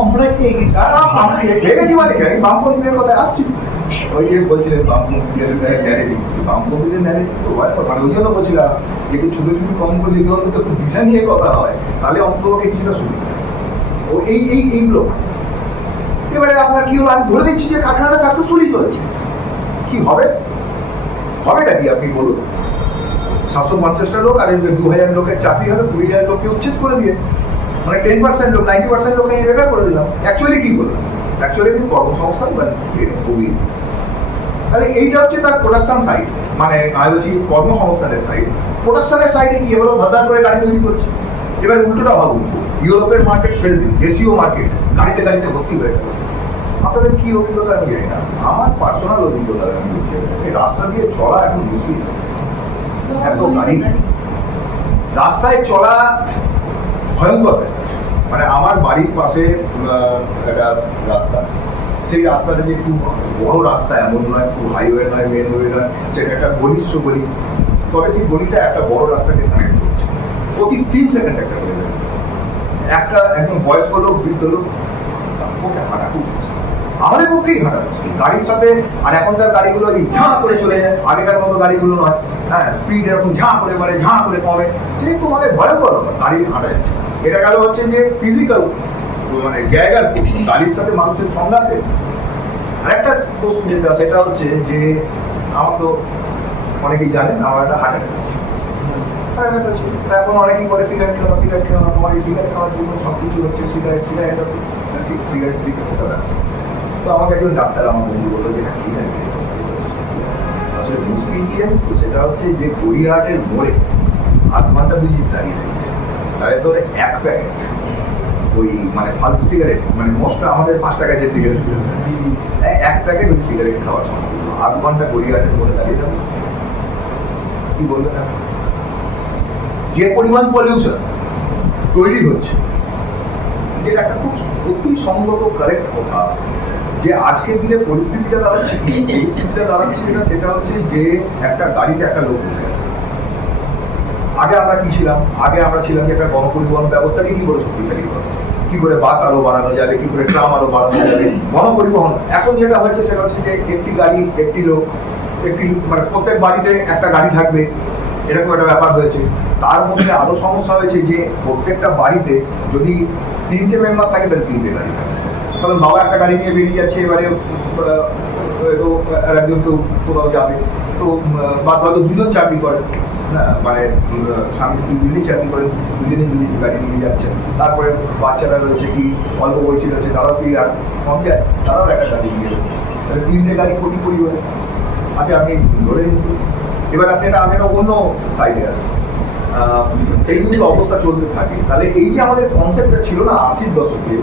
আমরা খেয়ে গেছি আমরা খেয়ে গেছি মানে কি আমি বামপন্থীদের কথায় আসছি ওই যে বলছিলেন বামপন্থীদের ন্যারেটিভ বামপন্থীদের ন্যারেটিভ তো হয় মানে ওই জন্য বলছিলাম যে একটু ছোটো ছোটো কম করে যদি অন্তত একটু দিশা নিয়ে কথা হয় তাহলে অন্ততকে কিছুটা সুবিধা ও এইগুলো এবারে আপনার কি হলো আমি ধরে দিচ্ছি যে কারখানাটা সাকসেসফুলি চলছে কি হবেটা কি আপনি বলুন 750টা লোক আর 2,000 লোকের চাকরি হবে 20,000 লোককে উচ্ছেদ করে দিয়ে মানে 10% লোক 90% লোককে আমি বেকার করে দিলাম অ্যাকচুয়ালি কি করলাম অ্যাকচুয়ালি আমি কর্মসংস্থান মানে খুবই তাহলে এইটা হচ্ছে তার প্রোডাকশন সাইড মানে আমি বলছি কর্মসংস্থানের সাইড প্রোডাকশনের সাইডে কি এবারও ধার করে গাড়ি তৈরি করছে এবার উল্টোটা ভাবুন ইউরোপের মার্কেট ছেড়ে দিন দেশীয় মার্কেট গাড়িতে ভর্তি হয়ে গেল আপনাদের কি অভিজ্ঞতা আমি জানি না আমার পার্সোনাল অভিজ্ঞতা আমি বলছি এই রাস্তা দিয়ে চলা এখন মুশকিল এত গাড়ি রাস্তায় চলা ভয়ঙ্কর হয়ে গেছে। মানে আমার বাড়ির পাশে একটা রাস্তা, সেই রাস্তাটা যে খুব বড় রাস্তা এমন নয়, খুব হাইওয়ে নয়, মেন ওয়ে নয়, সেটা একটা গলিষ্ঠ গলি। তবে সেই গলিটা একটা বড় রাস্তাকে কানেক্ট করছে। প্রতি 3 সেকেন্ড একটা করে দেবে। একটা একদম বয়স্ক লোক, বৃদ্ধ লোক, তার পক্ষে হাঁটা খুব মুশকিল। আমাদের পক্ষেই হাঁটা মুশকিল গাড়ির সাথে। আর এখনকার গাড়িগুলো এই ঝাঁ করে চলে যায়, আগেকার মতো গাড়িগুলো নয়। হ্যাঁ, স্পিড এরকম ঝাঁ করে বাড়ে, ঝাঁ করে কমে, সে তো মানে ভয়ঙ্কর গাড়ি হাঁটা যাচ্ছে। এটা গেল হচ্ছে যে ফিজিক্যাল মানে জায়গার প্রশ্ন, গাড়ির সাথে মানুষের সংঘাতের। আর একটা প্রশ্ন যেটা, সেটা হচ্ছে যে আমার তো অনেকেই জানেন আমার একটা হার্ট অ্যাটাক আছে। এখন অনেকেই বলে সিগারেট খাওয়া, সিগারেট খাওয়া, তোমার এই সিগারেট খাওয়ার জন্য সব কিছু হচ্ছে সিগারেট, সিগারেট ঠিক সিগারেট দিতে হতে পারে। তো আমাকে একজন ডাক্তার আমার বন্ধু বললো যে হ্যাঁ ঠিক আছে, আসলে মুশকিল কি জানিস তো, সেটা হচ্ছে যে গড়িয়াহাটের মোড়ে 8 ঘন্টা 2 মিনিট দাঁড়িয়ে থাকিস, তাহলে তোর 1 প্যাকেট ওই মানে ফালতু সিগারেট, মানে মোস্টটা আমাদের 5 টাকা যে সিগারেট, 1 প্যাকেট ওই সিগারেট খাওয়ার সময় 8 ঘন্টা গড়িয়াহাটের মোড়ে দাঁড়িয়ে থাকবে। কি বলবেন না, যে পরিমাণ পলিউশন তৈরি হচ্ছে, যেটা একটা খুব অতি সংগত কারেক্ট কথা, যে আজকের দিনে পরিস্থিতিটা দাঁড়াচ্ছে যেটা, সেটা হচ্ছে যে একটা গাড়িতে একটা লোক বসে আছে। আগে আমরা কি ছিলাম? আগে আমরা ছিলাম যে একটা গণপরিবহন ব্যবস্থাকে কি করে শক্তিশালী করা, কি করে বাস আরো বাড়ানো যাবে, কি করে ট্রাম আরো বাড়ানো যাবে, গণপরিবহন। এখন যেটা হয়েছে সেটা হচ্ছে যে একটি গাড়ি, একটি লোক, মানে প্রত্যেক বাড়িতে একটা গাড়ি থাকবে, এরকম একটা ব্যাপার হয়েছে। তার মধ্যে আরো সমস্যা হয়েছে যে প্রত্যেকটা বাড়িতে যদি 3টে মেম্বার থাকে তাহলে 3টে গাড়ি থাকে। কারণ বাবা একটা গাড়ি নিয়ে বেরিয়ে যাচ্ছে, এবারে একজন কেউ কোথাও যাবে, তো বা হয়তো 2জন চাকরি করে, মানে স্বামী স্ত্রী দুজনেই চাকরি করেন, দুজনে গাড়ি নিয়ে যাচ্ছেন। তারপরে বাচ্চারা রয়েছে, কি অল্প বয়সী রয়েছে, তারাও কি আর কম যায়, তারাও একটা গাড়ি নিয়ে যাবে, তাহলে 3টে গাড়ি প্রতি পরিবারে। আচ্ছা আপনি ধরে দিন, এবার আপনি আমি একটা অন্য সাইডে আছি, এই যদি অবস্থা চলতে থাকে, তাহলে এই যে আমাদের কনসেপ্টটা ছিল না 80-র দশকে,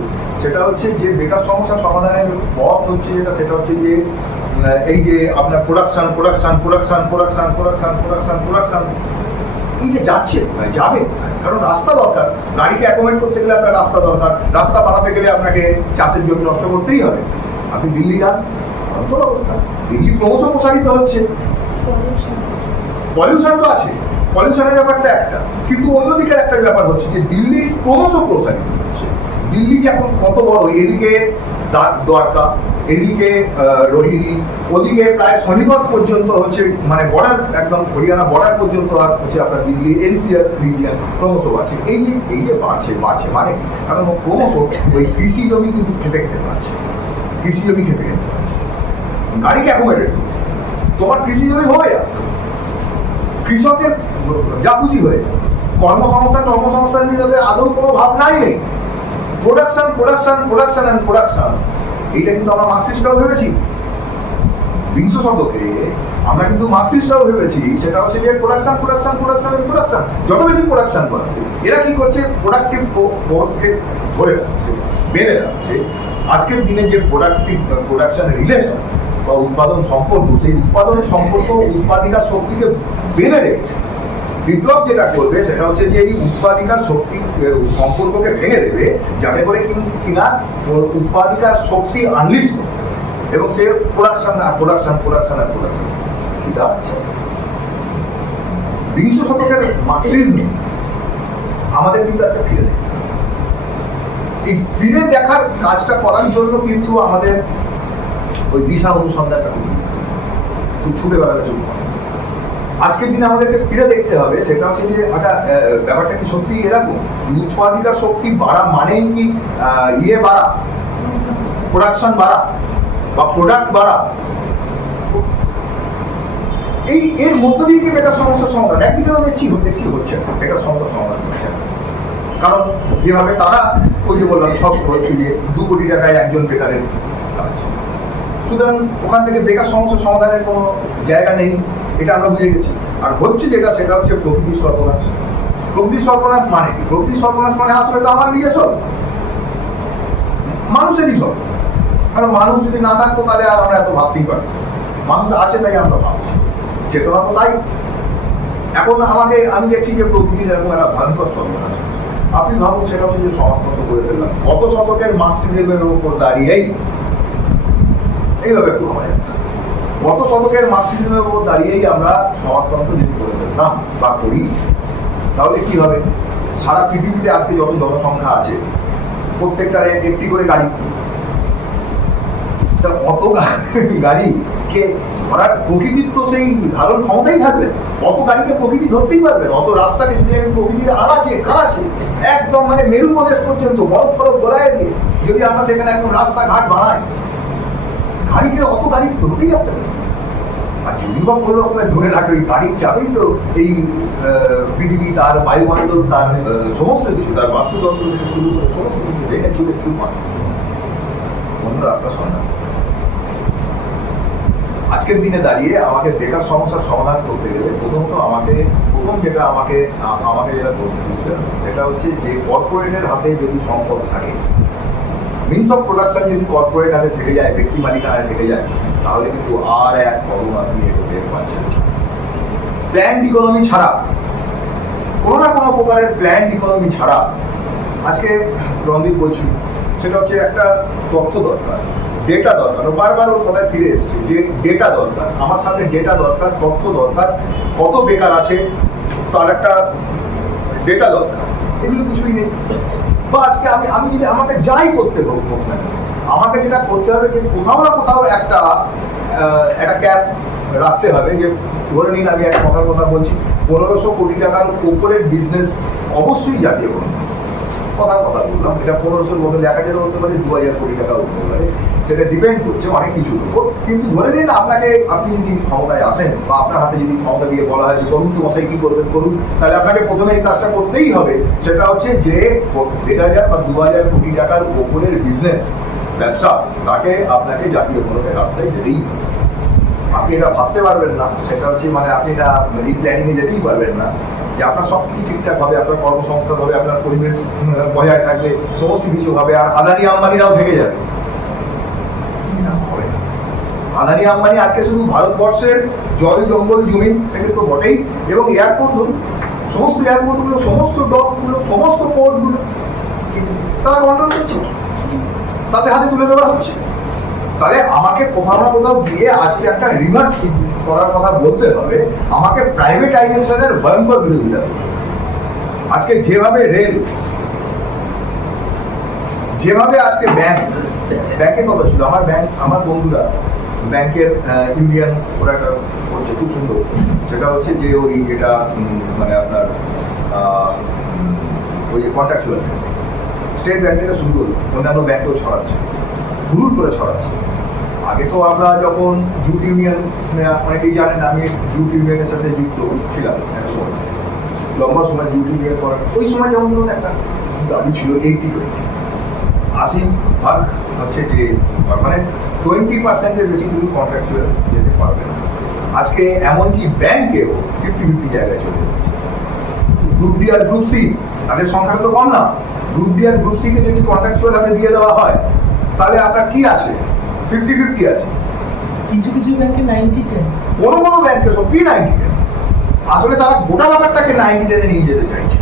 সেটা হচ্ছে যে বেকার সমস্যা সমাধানের পথ হচ্ছে যেটা, সেটা হচ্ছে যে এই যে আপনার প্রোডাকশন, এই যে যাচ্ছে কোথায়, যাবে কোথায়? কারণ রাস্তা দরকার, গাড়িকে অ্যাকোমোডেট করতে গেলে আপনার রাস্তা দরকার, রাস্তা বানাতে গেলে আপনাকে চাষের জমি নষ্ট করতেই হবে। আপনি দিল্লি যান, ভয়ঙ্কর অবস্থা, দিল্লি ক্রমশ প্রসারিত হচ্ছে। পলিউশন তো আছে, পলিউশনের ব্যাপারটা একটা, কিন্তু অন্যদিকে একটা ব্যাপার হচ্ছে যে দিল্লি ক্রমশ প্রসারিত হচ্ছে। দিল্লি যে এখন কত বড়, এদিকে দ্বারকা, এদিকে রোহিণী, ওদিকে প্রায় শনিপথ পর্যন্ত হচ্ছে, মানে বর্ডার, একদম হরিয়ানা বর্ডার পর্যন্ত হচ্ছে আপনার দিল্লি এনসিআর রিজিয়ন ক্রমশ বাড়ছে। এই যে বাড়ছে মানে কি, কারণ ক্রমশ ওই কৃষি জমি কিন্তু খেতে পারছে, কৃষি জমি খেতে পারছে, গাড়িকে অ্যাকোমোডেট করছে। তোমার কৃষি জমি হয়ে যাবে, কৃষকের যা খুশি হয়ে, কর্মসংস্থান নিয়ে তাদের আদৌ কোনো ভাবনাই নেই। প্রোডাকশন, এইটা কিন্তু আমরা মার্কসিস্টরাও ভেবেছি 20 শতকে, আমরা কিন্তু মার্কসিস্টরাও ভেবেছি, সেটা হচ্ছে যে প্রোডাকশন, যত বেশি প্রোডাকশন বাড়বে, এরা কি করছে, প্রোডাক্টিভ ফোর্সকে ধরে রাখছে, বেঁধে রাখছে। আজকের দিনে যে প্রোডাকশন রিলেশন বা উৎপাদন সম্পর্ক, সেই উৎপাদন সম্পর্ক উৎপাদিকার শক্তিকে বেঁধে রেখেছে। বিপ্লব যেটা করবে সেটা হচ্ছে যে এই উৎপাদিকার শক্তি সম্পর্ককে ভেঙে দেবে, যাতে করে কিনা উৎপাদিকার শক্তি আনলিশ করবে, এবং সে প্রোডাকশন কি দাঁড়াচ্ছে। 20 শতকের মার্কসিজম আমাদের কিন্তু আজকে ফিরে দেখতে হবে। এই ফিরে দেখার কাজটা করার জন্য কিন্তু আমাদের ওই দিশা অনুসন্ধানটা খুব ছুটে বেড়াতে শুরু করে। আজকের দিনে আমাদেরকে ফিরে দেখতে হবে, সেটা হচ্ছে যে আচ্ছা ব্যাপারটা কি সত্যি এরকম, উৎপাদিকা শক্তি বাড়া মানেই কি বাড়া, প্রোডাকশন বাড়া বা প্রোডাক্ট বাড়া, এর মধ্য দিয়ে কি বেকার সমস্যার সমাধান? একদিকে তো দেখছি হচ্ছে বেকার সমস্যার সমাধান হচ্ছে, কারণ যেভাবে তারা ওই যে বললাম সব হচ্ছে যে 2 কোটি টাকায় একজন বেকারের কাজ, সুতরাং ওখান থেকে বেকার সমস্যার সমাধানের কোনো জায়গা নেই, এটা আমরা বুঝে গেছি। আর হচ্ছে যেটা, সেটা হচ্ছে প্রকৃতির সর্বনাশ। প্রকৃতির সর্বনাশ মানে কি? প্রকৃতির সর্বনাশ মানে আসলে তো আমার নিজের সর্বনাশ, মানুষেরই সর্বনাশ। কারণ মানুষ যদি না থাকতো তাহলে আর আমরা এত ভাবতেই পারতাম। মানুষ আছে তাই আমরা ভাবছি, চেতনা তো তাই। এখন আমি দেখছি যে প্রকৃতির এরকম একটা ভয়ঙ্কর সর্বনাশ হচ্ছে। আপনি ভাবুন, সেটা হচ্ছে যে সমাজতন্ত্র করে ফেললাম গত শতকের মার্কসিজমের উপর দাঁড়িয়েই, এইভাবে একটু ভাবা যায়, গত শতকের মার্কসিজমের উপর দাঁড়িয়েই আমরা সমাজতন্ত্র যদি করে ফেলতাম বা করি, তাহলে কি হবে? সারা পৃথিবীতে আজকে যত জনসংখ্যা আছে প্রত্যেকটার একটি করে গাড়ি, অত গাড়িকে ধরার প্রকৃতির তো সেই ধারণ ক্ষমতাই থাকবে, অত গাড়িকে প্রকৃতি ধরতেই পারবে না। অত রাস্তাকে যদি আমি প্রকৃতির আনাচে কানাচে একদম মানে মেরু প্রদেশ পর্যন্ত বরফ বরফ গলায় দিয়ে যদি আমরা সেখানে একদম রাস্তাঘাট বানাই, গাড়িকে অত গাড়ি ধরতেই পারবে না। আর যদি বা কোনো রকমের ধরে রাখে ওই গাড়ির চাপেই তো এই পৃথিবী, তার বায়ুমণ্ডল, তার সমস্ত কিছু, তার বাস্তুতন্ত্র থেকে শুরু করে সমস্ত কিছু দেখে চলে চুপ হয়, অন্য রাস্তা সন্ধান। আজকের দিনে দাঁড়িয়ে আমাকে বেকার সমস্যার সমাধান করতে গেলে প্রথম যেটা আমাকে যেটা বুঝতে হবে সেটা হচ্ছে যে কর্পোরেটের হাতে যদি সম্পদ থাকে, মিনস অফ প্রোডাকশন যদি কর্পোরেট হাতে থেকে যায়, ব্যক্তি মালিকানায় থেকে যায়, তাহলে কিন্তু আর এক কদম আপনি এগোতে পারছেন। প্ল্যান্ড ইকোনমি ছাড়া, কোনো না কোনো প্রকারের প্ল্যান্ড ইকোনমি ছাড়া, আজকে রণদীপ বলছি, সেটা হচ্ছে একটা তথ্য দরকার, ডেটা দরকার। বারবার ওর কথায় ফিরে এসছে যে ডেটা দরকার, আমার সামনে ডেটা দরকার, তথ্য দরকার, কত বেকার আছে তার একটা ডেটা দরকার। এগুলো কিছুই নেই। বা আজকে আমি যদি আমাকে যাই করতে হোক না, আমাকে যেটা করতে হবে যে কোথাও না কোথাও একটা ক্যাপ রাখতে হবে। যে ধরে নিন, আমি একটা কথা বলছি, 1500 কোটি টাকার উপরের বিজনেস অবশ্যই জাতীয়করণ। কথা বললাম, এটা 1500-র বদলে 1000 হতে পারে, 2000 কোটি টাকা হতে পারে, সেটা ডিপেন্ড করছে অনেক কিছুর উপর। কিন্তু ধরে নিন আপনি যদি ক্ষমতায় আসেন বা আপনার হাতে যদি ক্ষমতা দিয়ে বলা হয় যে করুন তো মশাই, কি করবেন করুন, তাহলে আপনাকে প্রথমে এই কাজটা করতেই হবে। সেটা হচ্ছে যে 1000 বা 2000 কোটি টাকার উপরের বিজনেস ব্যবসা, তাকে আপনাকে জাতীয়করণের রাস্তায় যেতেই হবে। আপনি এটা ভাবতে পারবেন না, সেটা হচ্ছে মানে আপনি এটা প্ল্যানিংয়ে যেতেই পারবেন না যে আপনার সব কিছু ঠিকঠাক হবে, আপনার কর্মসংস্থান হবে, আপনার পরিবেশ বজায় থাকবে, সমস্ত কিছু হবে, আর আদানি আম্বানিরাও থেকে যাবে। আদানি আম্বানি আজকে শুধু ভারতবর্ষের জল জঙ্গল জমিন থেকে তো বটেই, এবং এয়ারপোর্ট ধরুন, সমস্ত এয়ারপোর্টগুলো, সমস্ত ডকগুলো, সমস্ত পোর্টগুলো তারা কন্ট্রোল করছে, তাদের হাতে তুলে দেওয়া হচ্ছে। তাহলে আমাকে কোথাও না কোথাও গিয়ে আজকে একটা রিভার্স করার কথা বলতে হবে। আমাকে প্রাইভেটাইজেশনের ভয়ঙ্কর বিরোধিতা করতে হবে। আজকে যেভাবে রেল, যেভাবে আজকে ব্যাংকের কথা ছিল, আমার বন্ধুরা ব্যাংকের ইউনিয়ন ওরা একটা করছে খুব সুন্দর, সেটা হচ্ছে যে ওই এটা মানে আপনার ওই যে কন্ট্রাকচুয়াল স্টেট ব্যাংক থেকে শুরু করলো, অন্যান্য ব্যাংকেও ছড়াচ্ছে, হুড় করে ছড়াচ্ছে। আগে তো আমরা যখন জুট ইউনিয়ন, অনেকেই জানেন আমি জুট ইউনিয়নের সাথে যুক্ত ছিলাম এক সময়, লম্বা সময় জুট ইউনিয়ন করার। ওই সময় যেমন ধরুন একটা দাবি ছিল 80-20 হচ্ছে যে মানে 20%-এর বেশি কিন্তু কন্ট্রাকচুয়াল যেতে পারবে না। আজকে এমনকি ব্যাংকেও 50-50 জায়গায় চলে এসেছে। গ্রুপ ডি আর গ্রুপ সি, তাদের সংখ্যাটা তো কম না। গ্রুপ ডি আর গ্রুপ সি কে যদি কন্ট্রাকচুয়াল হাতে দিয়ে দেওয়া হয়, তাহলে আপনার কি আছে? 50-50 আছে। কিছু ব্যাংকে 90-10, কোনো ব্যাংকে সত্যি 90-10। আসলে তারা গোটা ব্যাপারটাকে 90-10-এ নিয়ে যেতে চাইছে,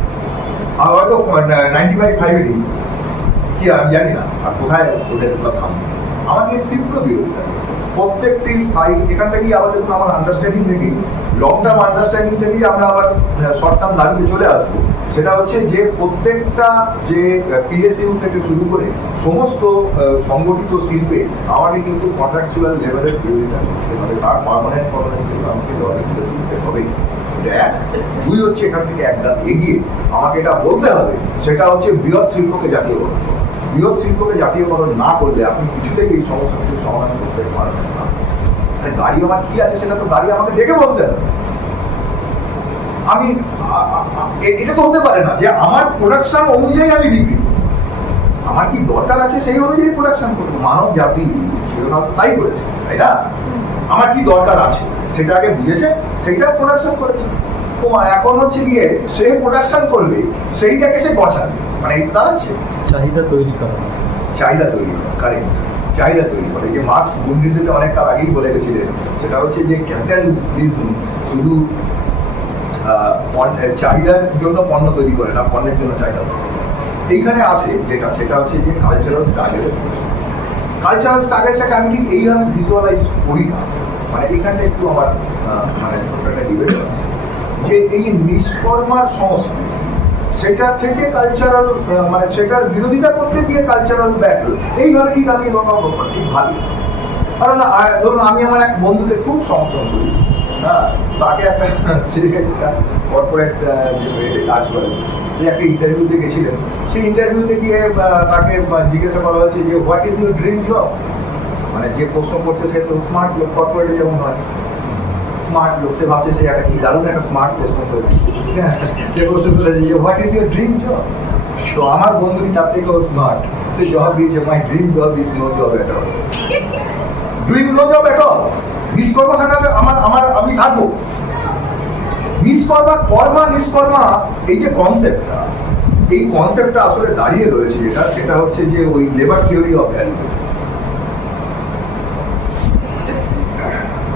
আর হয়তো 95-5-এ নিয়ে, কি আমি জানি না আর কোথায় ওদের কথা। আমাদের তীব্র বিরোধিতা প্রত্যেকটি স্থায়ী, এখান থেকেই আবার দেখুন আমার আন্ডারস্ট্যান্ডিং থেকেই, লং টার্ম আন্ডারস্ট্যান্ডিং থেকেই আমরা আবার শর্ট টার্ম দাবিতে চলে আসবো। সেটা হচ্ছে যে প্রত্যেকটা যে পিএসইউ থেকে শুরু করে সমস্ত সংগঠিত শিল্পে আমাকে কিন্তু কন্ট্রাকচুয়াল লেভেলের বিরোধিতা করতে হবে, তার পার্মানেন্ট করণের জন্য আমাকে লড়াই করে দিতে হবে। এটা এক। দুই হচ্ছে এখান থেকে একদম এগিয়ে আমাকে এটা বলতে হবে, সেটা হচ্ছে বৃহৎ শিল্পকে জাতীয়করণ। বৃহৎ শিল্পকে জাতীয়করণ না করলে আপনি কিছুতেই এই সমস্যা থেকে সমাধান করতে পারবেন না। মানে গাড়ি আমার কি আছে সেটা তো গাড়ি আমাকে দেখে বলতে হবে। আমি এটা তো হতে পারে না যে আমার প্রোডাকশন অনুযায়ী আমি বিক্রি করবো। আমার কি দরকার আছে সেই অনুযায়ী প্রোডাকশন করবো। মানব জাতি তাই করেছে, তাই না? আমার কি দরকার আছে সেটা আগে বুঝেছে, সেইটা প্রোডাকশন করেছে। তো এখন হচ্ছে গিয়ে সে প্রোডাকশন করবে, সেইটাকে সে বসাবে, মানে দাঁড়াচ্ছে চাহিদা তৈরি করা, কারেক্ট চাহিদা তৈরি করে। যে মার্কস বুন্ডিজেতে অনেকটা আগেই বলে গেছিলেন, সেটা হচ্ছে যে ক্যাপিটালিজম শুধু চাহিদার জন্য পণ্য তৈরি করে না, পণ্যের জন্য চাহিদা করে। এইখানে আসে যেটা, সেটা হচ্ছে যে কালচারাল স্ট্রাগলের প্রশ্ন। কালচারাল স্ট্রাগলটাকে আমি ঠিক এইভাবে ভিজুয়ালাইজ করি না, মানে এইখানটা একটু আমার মানে ছোট্ট একটা ডিবেট আছে যে এই যে নিষ্কর্মার সংস্কৃতি, সেটা থেকে কালচারাল মানে সেটার বিরোধিতা করতে গিয়ে কালচারাল ব্যাটল, এইভাবে ঠিক আমি ঠিক ভাবি। কারণ ধরুন আমি আমার এক বন্ধুকে খুব সমর্থন করি, হ্যাঁ, তাকে একটা কর্পোরেট কাজ করেন, সে একটা ইন্টারভিউতে গেছিলেন। সেই ইন্টারভিউতে গিয়ে তাকে জিজ্ঞাসা করা হয়েছে যে what is your dream job. মানে যে প্রশ্ন করছে সে তো স্মার্ট লোক, কর্পোরেটে যেমন হয় স্মার্ট লোক, সে ভাবছে সে একটা কি দারুণ একটা স্মার্ট প্রশ্ন করেছে। সে প্রশ্ন করেছে যে what is your dream job. তো আমার বন্ধুটি তার থেকেও স্মার্ট, সে জবাব দিয়েছে my dream job is no job at all. Doing no job at all, নিষ্কর্মা থাকাটা আমি থাকবো। নিষ্কর্মা এই যে কনসেপ্টটা, এই কনসেপ্টটা আসলে দাঁড়িয়ে রয়েছে যেটা, সেটা হচ্ছে যে ওই labour theory of value.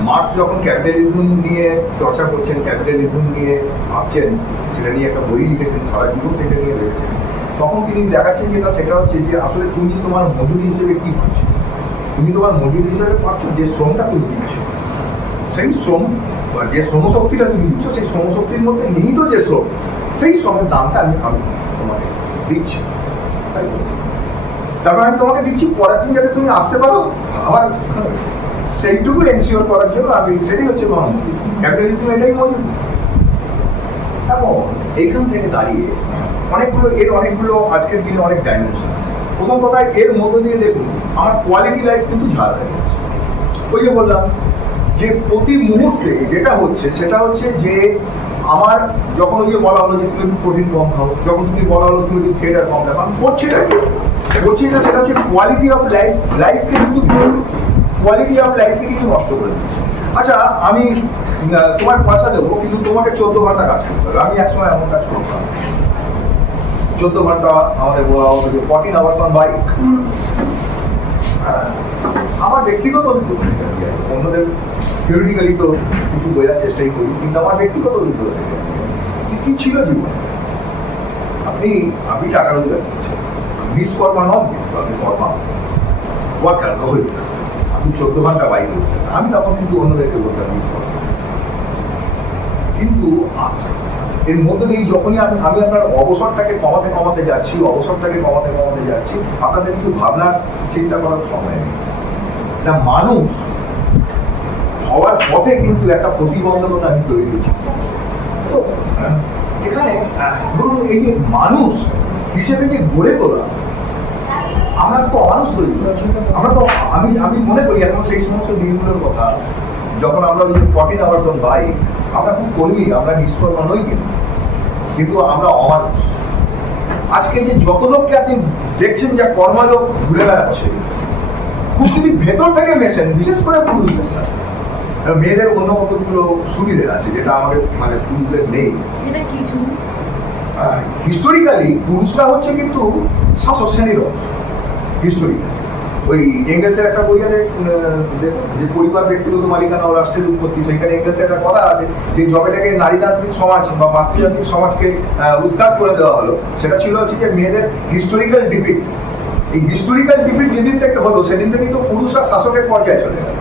Marks যখন ক্যাপিটালিজম নিয়ে চর্চা করছেন, ক্যাপিটালিজম নিয়ে ভাবছেন, সেটা নিয়ে একটা বই লিখেছেন, সারা জীবন সেটা নিয়ে ভেবেছেন, তখন তিনি দেখাচ্ছেন যেটা, সেটা হচ্ছে যে আসলে তুমি তোমার মজুরি হিসেবে কি পাচ্ছ। তুমি তোমার মজুরি হিসেবে পাচ্ছ যে শ্রমটা তুমি দিচ্ছ, সেই শ্রম, যে শ্রমশক্তিটা তুমি দিচ্ছ, সেই শ্রমশক্তির মধ্যে নিহিত যে শ্রম, সেই শ্রমের দামটা আমি তোমাকে দিচ্ছি, তাই তো? তারপর আমি তোমাকে দিচ্ছি, পরের দিন যাতে তুমি আসতে পারো আবার সেইটুকু এনশিওর করার জন্য আমি, সেটাই হচ্ছে তোমার মজুরি। ক্যাপিটালিজম এটাই মজুরি। এখন এইখান থেকে দাঁড়িয়ে অনেকগুলো আজকের দিনে অনেক ডাইমেনশন আছে। প্রথম কথা, এর মধ্য দিয়ে দেখুন আমার কোয়ালিটি লাইফ কিন্তু ঝাড় হয়ে গেছে। ওই যে বললাম যে প্রতি মুহূর্তে যেটা হচ্ছে সেটা হচ্ছে যে আমার যখন ওই যে বলা হলো যে তুমি একটু প্রোটিন কম খাও, যখন তুমি বলা হলো তুমি একটু থিয়েটার কম খাও, আমি করছি না, সেটা হচ্ছে কোয়ালিটি অফ লাইফকে কিন্তু করে দিচ্ছি, কোয়ালিটি অফ লাইফকে কিন্তু নষ্ট করে দিচ্ছি। আচ্ছা, আমি তোমার পয়সা দেবো, কিন্তু তোমাকে 14 ঘন্টা কাজ করতে হবে। আমি একসময় এমন কাজ করতাম, 14 ঘন্টা আমাদের বলা হতো যে 14 আওয়ার্স অন বাইক। আমার ব্যক্তিগত অভিজ্ঞতা থেকে, অন্যদের থিওরিটিক্যালি তো কিছু বোঝার চেষ্টাই করি, কিন্তু আমার ব্যক্তিগত অভিজ্ঞতা থেকে কি ছিল জীবন। আপনি টাকা রোজগার করছেন, নিষ্কর্মা নন, কিন্তু আপনি কর্মা ওয়ার্কার, আপনি 14 ঘন্টা বাইক করছেন। আমি তখন কিন্তু অন্যদেরকে বলতাম নিষ্কর্মা। কিন্তু এর মধ্যে দিয়ে যখনই আমি আপনার অবসরটাকে কমাতে যাচ্ছি, আপনাদের কিছু ভাবনার চিন্তা করার সময় নেই না। মানুষ হওয়ার পথে কিন্তু একটা প্রতিবন্ধকতা আমি তৈরি হয়েছি। তো এখানে ধরুন এই যে মানুষ হিসেবে যে গড়ে তোলা, আমরা তো অমানুষ হয়ে যাচ্ছি। আমরা তো আমি মনে করি এখন সেই সমস্ত দিনগুলোর কথা, যখন আমরা ওই যে 14 আওয়ার্স অন বাইক, আমরা খুব কর্মী, আমরা নিষ্কর্মা নই, কিন্তু আমরা অমানুষ। আজকে যে যত লোককে আপনি দেখছেন যা কর্মালোক ঘুরে বেড়াচ্ছে, খুব যদি ভেতর থেকে মেশেন, বিশেষ করে পুরুষ মেশান, মেয়েদের অন্য কতগুলো সুবিধে আছে যেটা আমাদের মানে পুরুষদের নেই। হিস্টোরিক্যালি পুরুষরা হচ্ছে কিন্তু শাসক শ্রেণীর অংশ। হিস্টোরিক্যালি ওই এঙ্গেলসের একটা বই আছে যে পরিবার ব্যক্তিগত মালিকানা ও রাষ্ট্রের উৎপত্তি, সেইখানে এঙ্গেলসের একটা কথা আছে যে যবে থেকে নারীতান্ত্রিক সমাজ বা মাতৃতান্ত্রিক সমাজকে উৎখাত করে দেওয়া হলো, সেটা ছিল হচ্ছে যে মেয়েদের হিস্টোরিক্যাল ডিফিট। এই হিস্টোরিক্যাল ডিফিট যেদিন থেকে হলো, সেদিন থেকেই তো পুরুষরা শাসকের পর্যায়ে চলে গেল।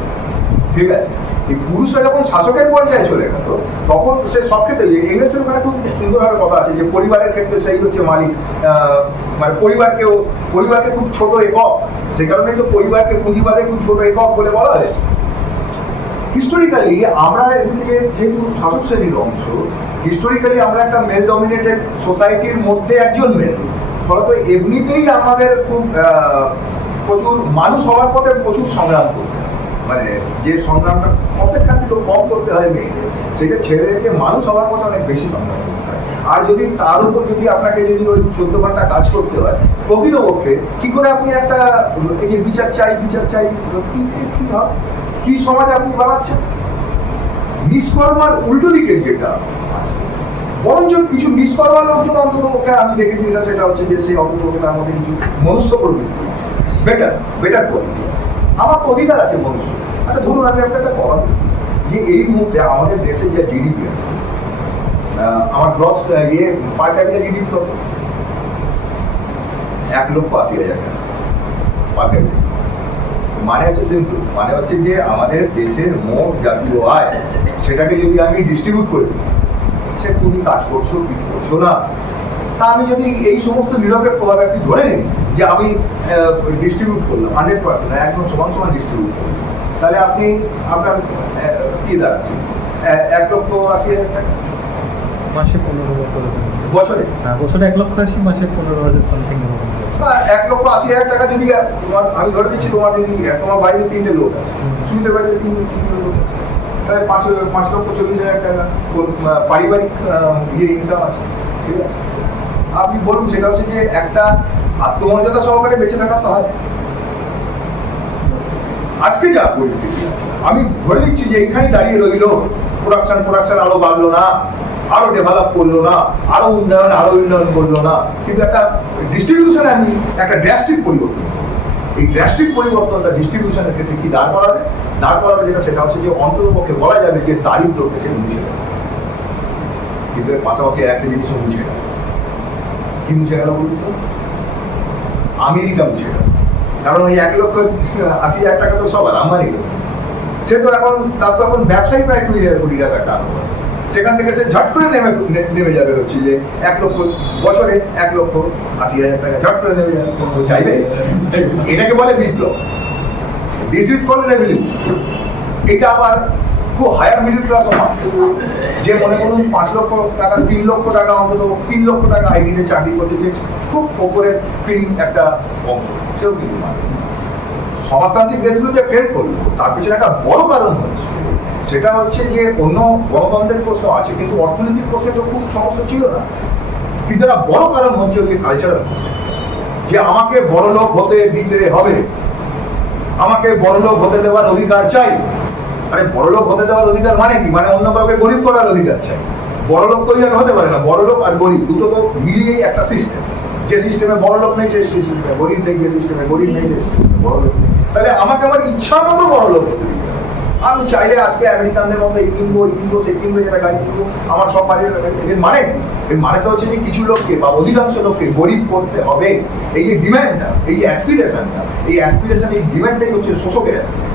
ঠিক আছে, এই পুরুষরা যখন শাসকের পর্যায়ে চলে গেল, তখন সে সব ক্ষেত্রে, এঙ্গেলসের ওখানে খুব সুন্দরভাবে কথা আছে যে পরিবারের ক্ষেত্রে সেই হচ্ছে মালিক, মানে পরিবারকে খুব ছোট একক, সেই কারণে তো পরিবারকে পুঁজিবাদের খুব ছোট একক বলে বলা হয়েছে। হিস্টোরিক্যালি আমরা যেহেতু শাসক শ্রেণীর অংশ, হিস্টোরিক্যালি আমরা একটা মেল ডমিনেটেড সোসাইটির মধ্যে একজন মেল, ফলত এমনিতেই আমাদের খুব প্রচুর মানুষ হওয়ার পথে প্রচুর সংগ্রাম করতে হয়। মানে যে সংগ্রামটা অপেক্ষাকৃত কম করতে হয় মেয়েদের, সেটা ছেড়ে রেখে মানুষ হওয়ার পথে অনেক বেশি সংগ্রাম করতে হয়। আর যদি তার উপর যদি আপনাকে যদি ওই 14 ঘন্টা কাজ করতে হয়, প্রকৃতপক্ষে কি করে আপনি একটা এই যে বিচার চাই কি হবে, কি সমাজ আপনি বানাচ্ছেন? নিষ্কর্মার উল্টো দিকে যেটা আছে, বরঞ্চ কিছু নিষ্কর্মার লোকজন অন্তত পক্ষে আমি দেখেছি, সেটা হচ্ছে যে সেই অন্তত তার মধ্যে কিছু মনুষ্য প্রবৃত্তি রয়েছে, বেটার কোয়ালিটি আছে। আমার তো অধিকার আছে মনুষ্য। আচ্ছা ধরুন আমি আপনাকে কথা বলি যে এই মুহূর্তে আমাদের দেশের যে জিডিপি আছে, আমার গ্রস পার ক্যাপিটা জিডিপি কত? 1,80,000 টাকা পার ক্যাপিটা। মানে হচ্ছে সিম্পল, মানে হচ্ছে যে আমাদের দেশের মোট জাতীয় আয় সেটাকে যদি আমি ডিস্ট্রিবিউট করে দিই, সে তুমি কাজ করছো কি করছো না, তা আমি যদি এই সমস্ত নিরপেক্ষভাবে আপনি ধরে নিন যে আমি ডিস্ট্রিবিউট করলাম 100%, একদম সমান সমান ডিস্ট্রিবিউট করলাম, তাহলে আপনি আপনার কি দাঁড়াচ্ছে 1,80,000 টাকা মাসে 15 বছরে। হ্যাঁ, বছরে 1,80,000, মাসে 15,000 সামথিং এরকম। বা 1,80,000 টাকা যদি তোমার, আমি ধরে দিচ্ছি তোমার যদি তোমার বাড়িতে 3টে লোক আছে, সুমিতের বাড়িতে 3টে লোক আছে, তাহলে 5,40,000 টাকা পারিবারিক ইনকাম আছে, ঠিক আছে। আপনি বলুন, সেটা হচ্ছে যে একটা আত্মমর্যাদা সহকারে বেঁচে থাকা তো হয়। আজকে যা পরিস্থিতি আছে, আমি ধরে নিচ্ছি যে এইখানে দাঁড়িয়ে রইল, প্রোডাকশন আরো বাড়লো না, আরো ডেভেলপ করলো না, আরো উন্নয়ন করলো না, কিন্তু একটা ডিস্ট্রিবিউশনে আমি একটা ড্রাস্টিক পরিবর্তন, এই ড্রাস্টিক পরিবর্তনটা ডিস্ট্রিবিউশনের ক্ষেত্রে কি দাঁড় করাবে যেটা, সেটা হচ্ছে যে অন্তত পক্ষে বলা যাবে যে দারিদ্রকে সে মুছে দেবে। কিন্তু এর পাশাপাশি একটা জিনিসও মুছে গেল। কি মুছে গেল বলুন তো? আমেরিকা মুছে গেল। কারণ ওই 1,80,000 টাকা তো সবার আম্বানির, সে তো এখন তার তো এখন ব্যবসায়ী প্রায় 20,000 কোটি টাকা টার্ন ওভার, সেখান থেকে সে ঝট করে নেমে যাবে হচ্ছে যে 1 লক্ষ বছরে 1,80,000 টাকা ঝট করে নেমে যাবে, চাইবে? এটাকে বলে বিপ্লব। This is called revolution. এটা আবার খুব হায়ার মিডল ক্লাস আমার, যে মনে করুন 5 লক্ষ টাকা, 3 লক্ষ টাকা, অন্তত 3 লক্ষ টাকা আইটিতে চাকরি করছে, যে খুব ওপরের ক্রিম একটা অংশ, সেও কিন্তু মানে সমাজতান্ত্রিক দেশগুলো যে ফেল করলো তার পিছনে একটা বড় কারণ হচ্ছে, সেটা হচ্ছে যে অন্য গণতন্ত্রের প্রশ্ন আছে, কিন্তু অর্থনৈতিক প্রশ্নে তো খুব সমস্যা ছিল না, কিন্তু একটা বড় কারণ হচ্ছে ওই যে কালচারাল প্রশ্ন, যে আমাকে বড় লোক হতে দিতে হবে, আমাকে বড় লোক হতে দেওয়ার অধিকার চাই। আরে বড় লোক হতে দেওয়ার অধিকার মানে কি? মানে অন্য কাউকে গরিব করার অধিকার চাই। বড় লোক তো এইভাবে হতে পারে না, বড় লোক আর গরিব দুটো তো মিলিয়েই একটা সিস্টেম, যে সিস্টেমে বড় লোক নেই সেই সিস্টেমে গরিব নেই, যে সিস্টেমে গরিব নেই সেই সিস্টেমে বড় লোক নেই। তাহলে আমাকে আমার ইচ্ছা মতো বড় লোক হতে দিতে হবে। আমি চাইলে আজকে আমেরিকানদের মতো এই কিনবো সেই কিনবো, যেটা গাড়ি কিনবো, আমার সব বাড়ির এর মানে কি? এর মানে তো হচ্ছে যে কিছু লোককে বা অধিকাংশ লোককে গরিব করতে হবে। এই যে ডিম্যান্ডটা, এই যে অ্যাসপিরেশনটা, এই অ্যাসপিরেশন, এই ডিম্যান্ডটাই হচ্ছে শোষকের অ্যাসপিরেশন।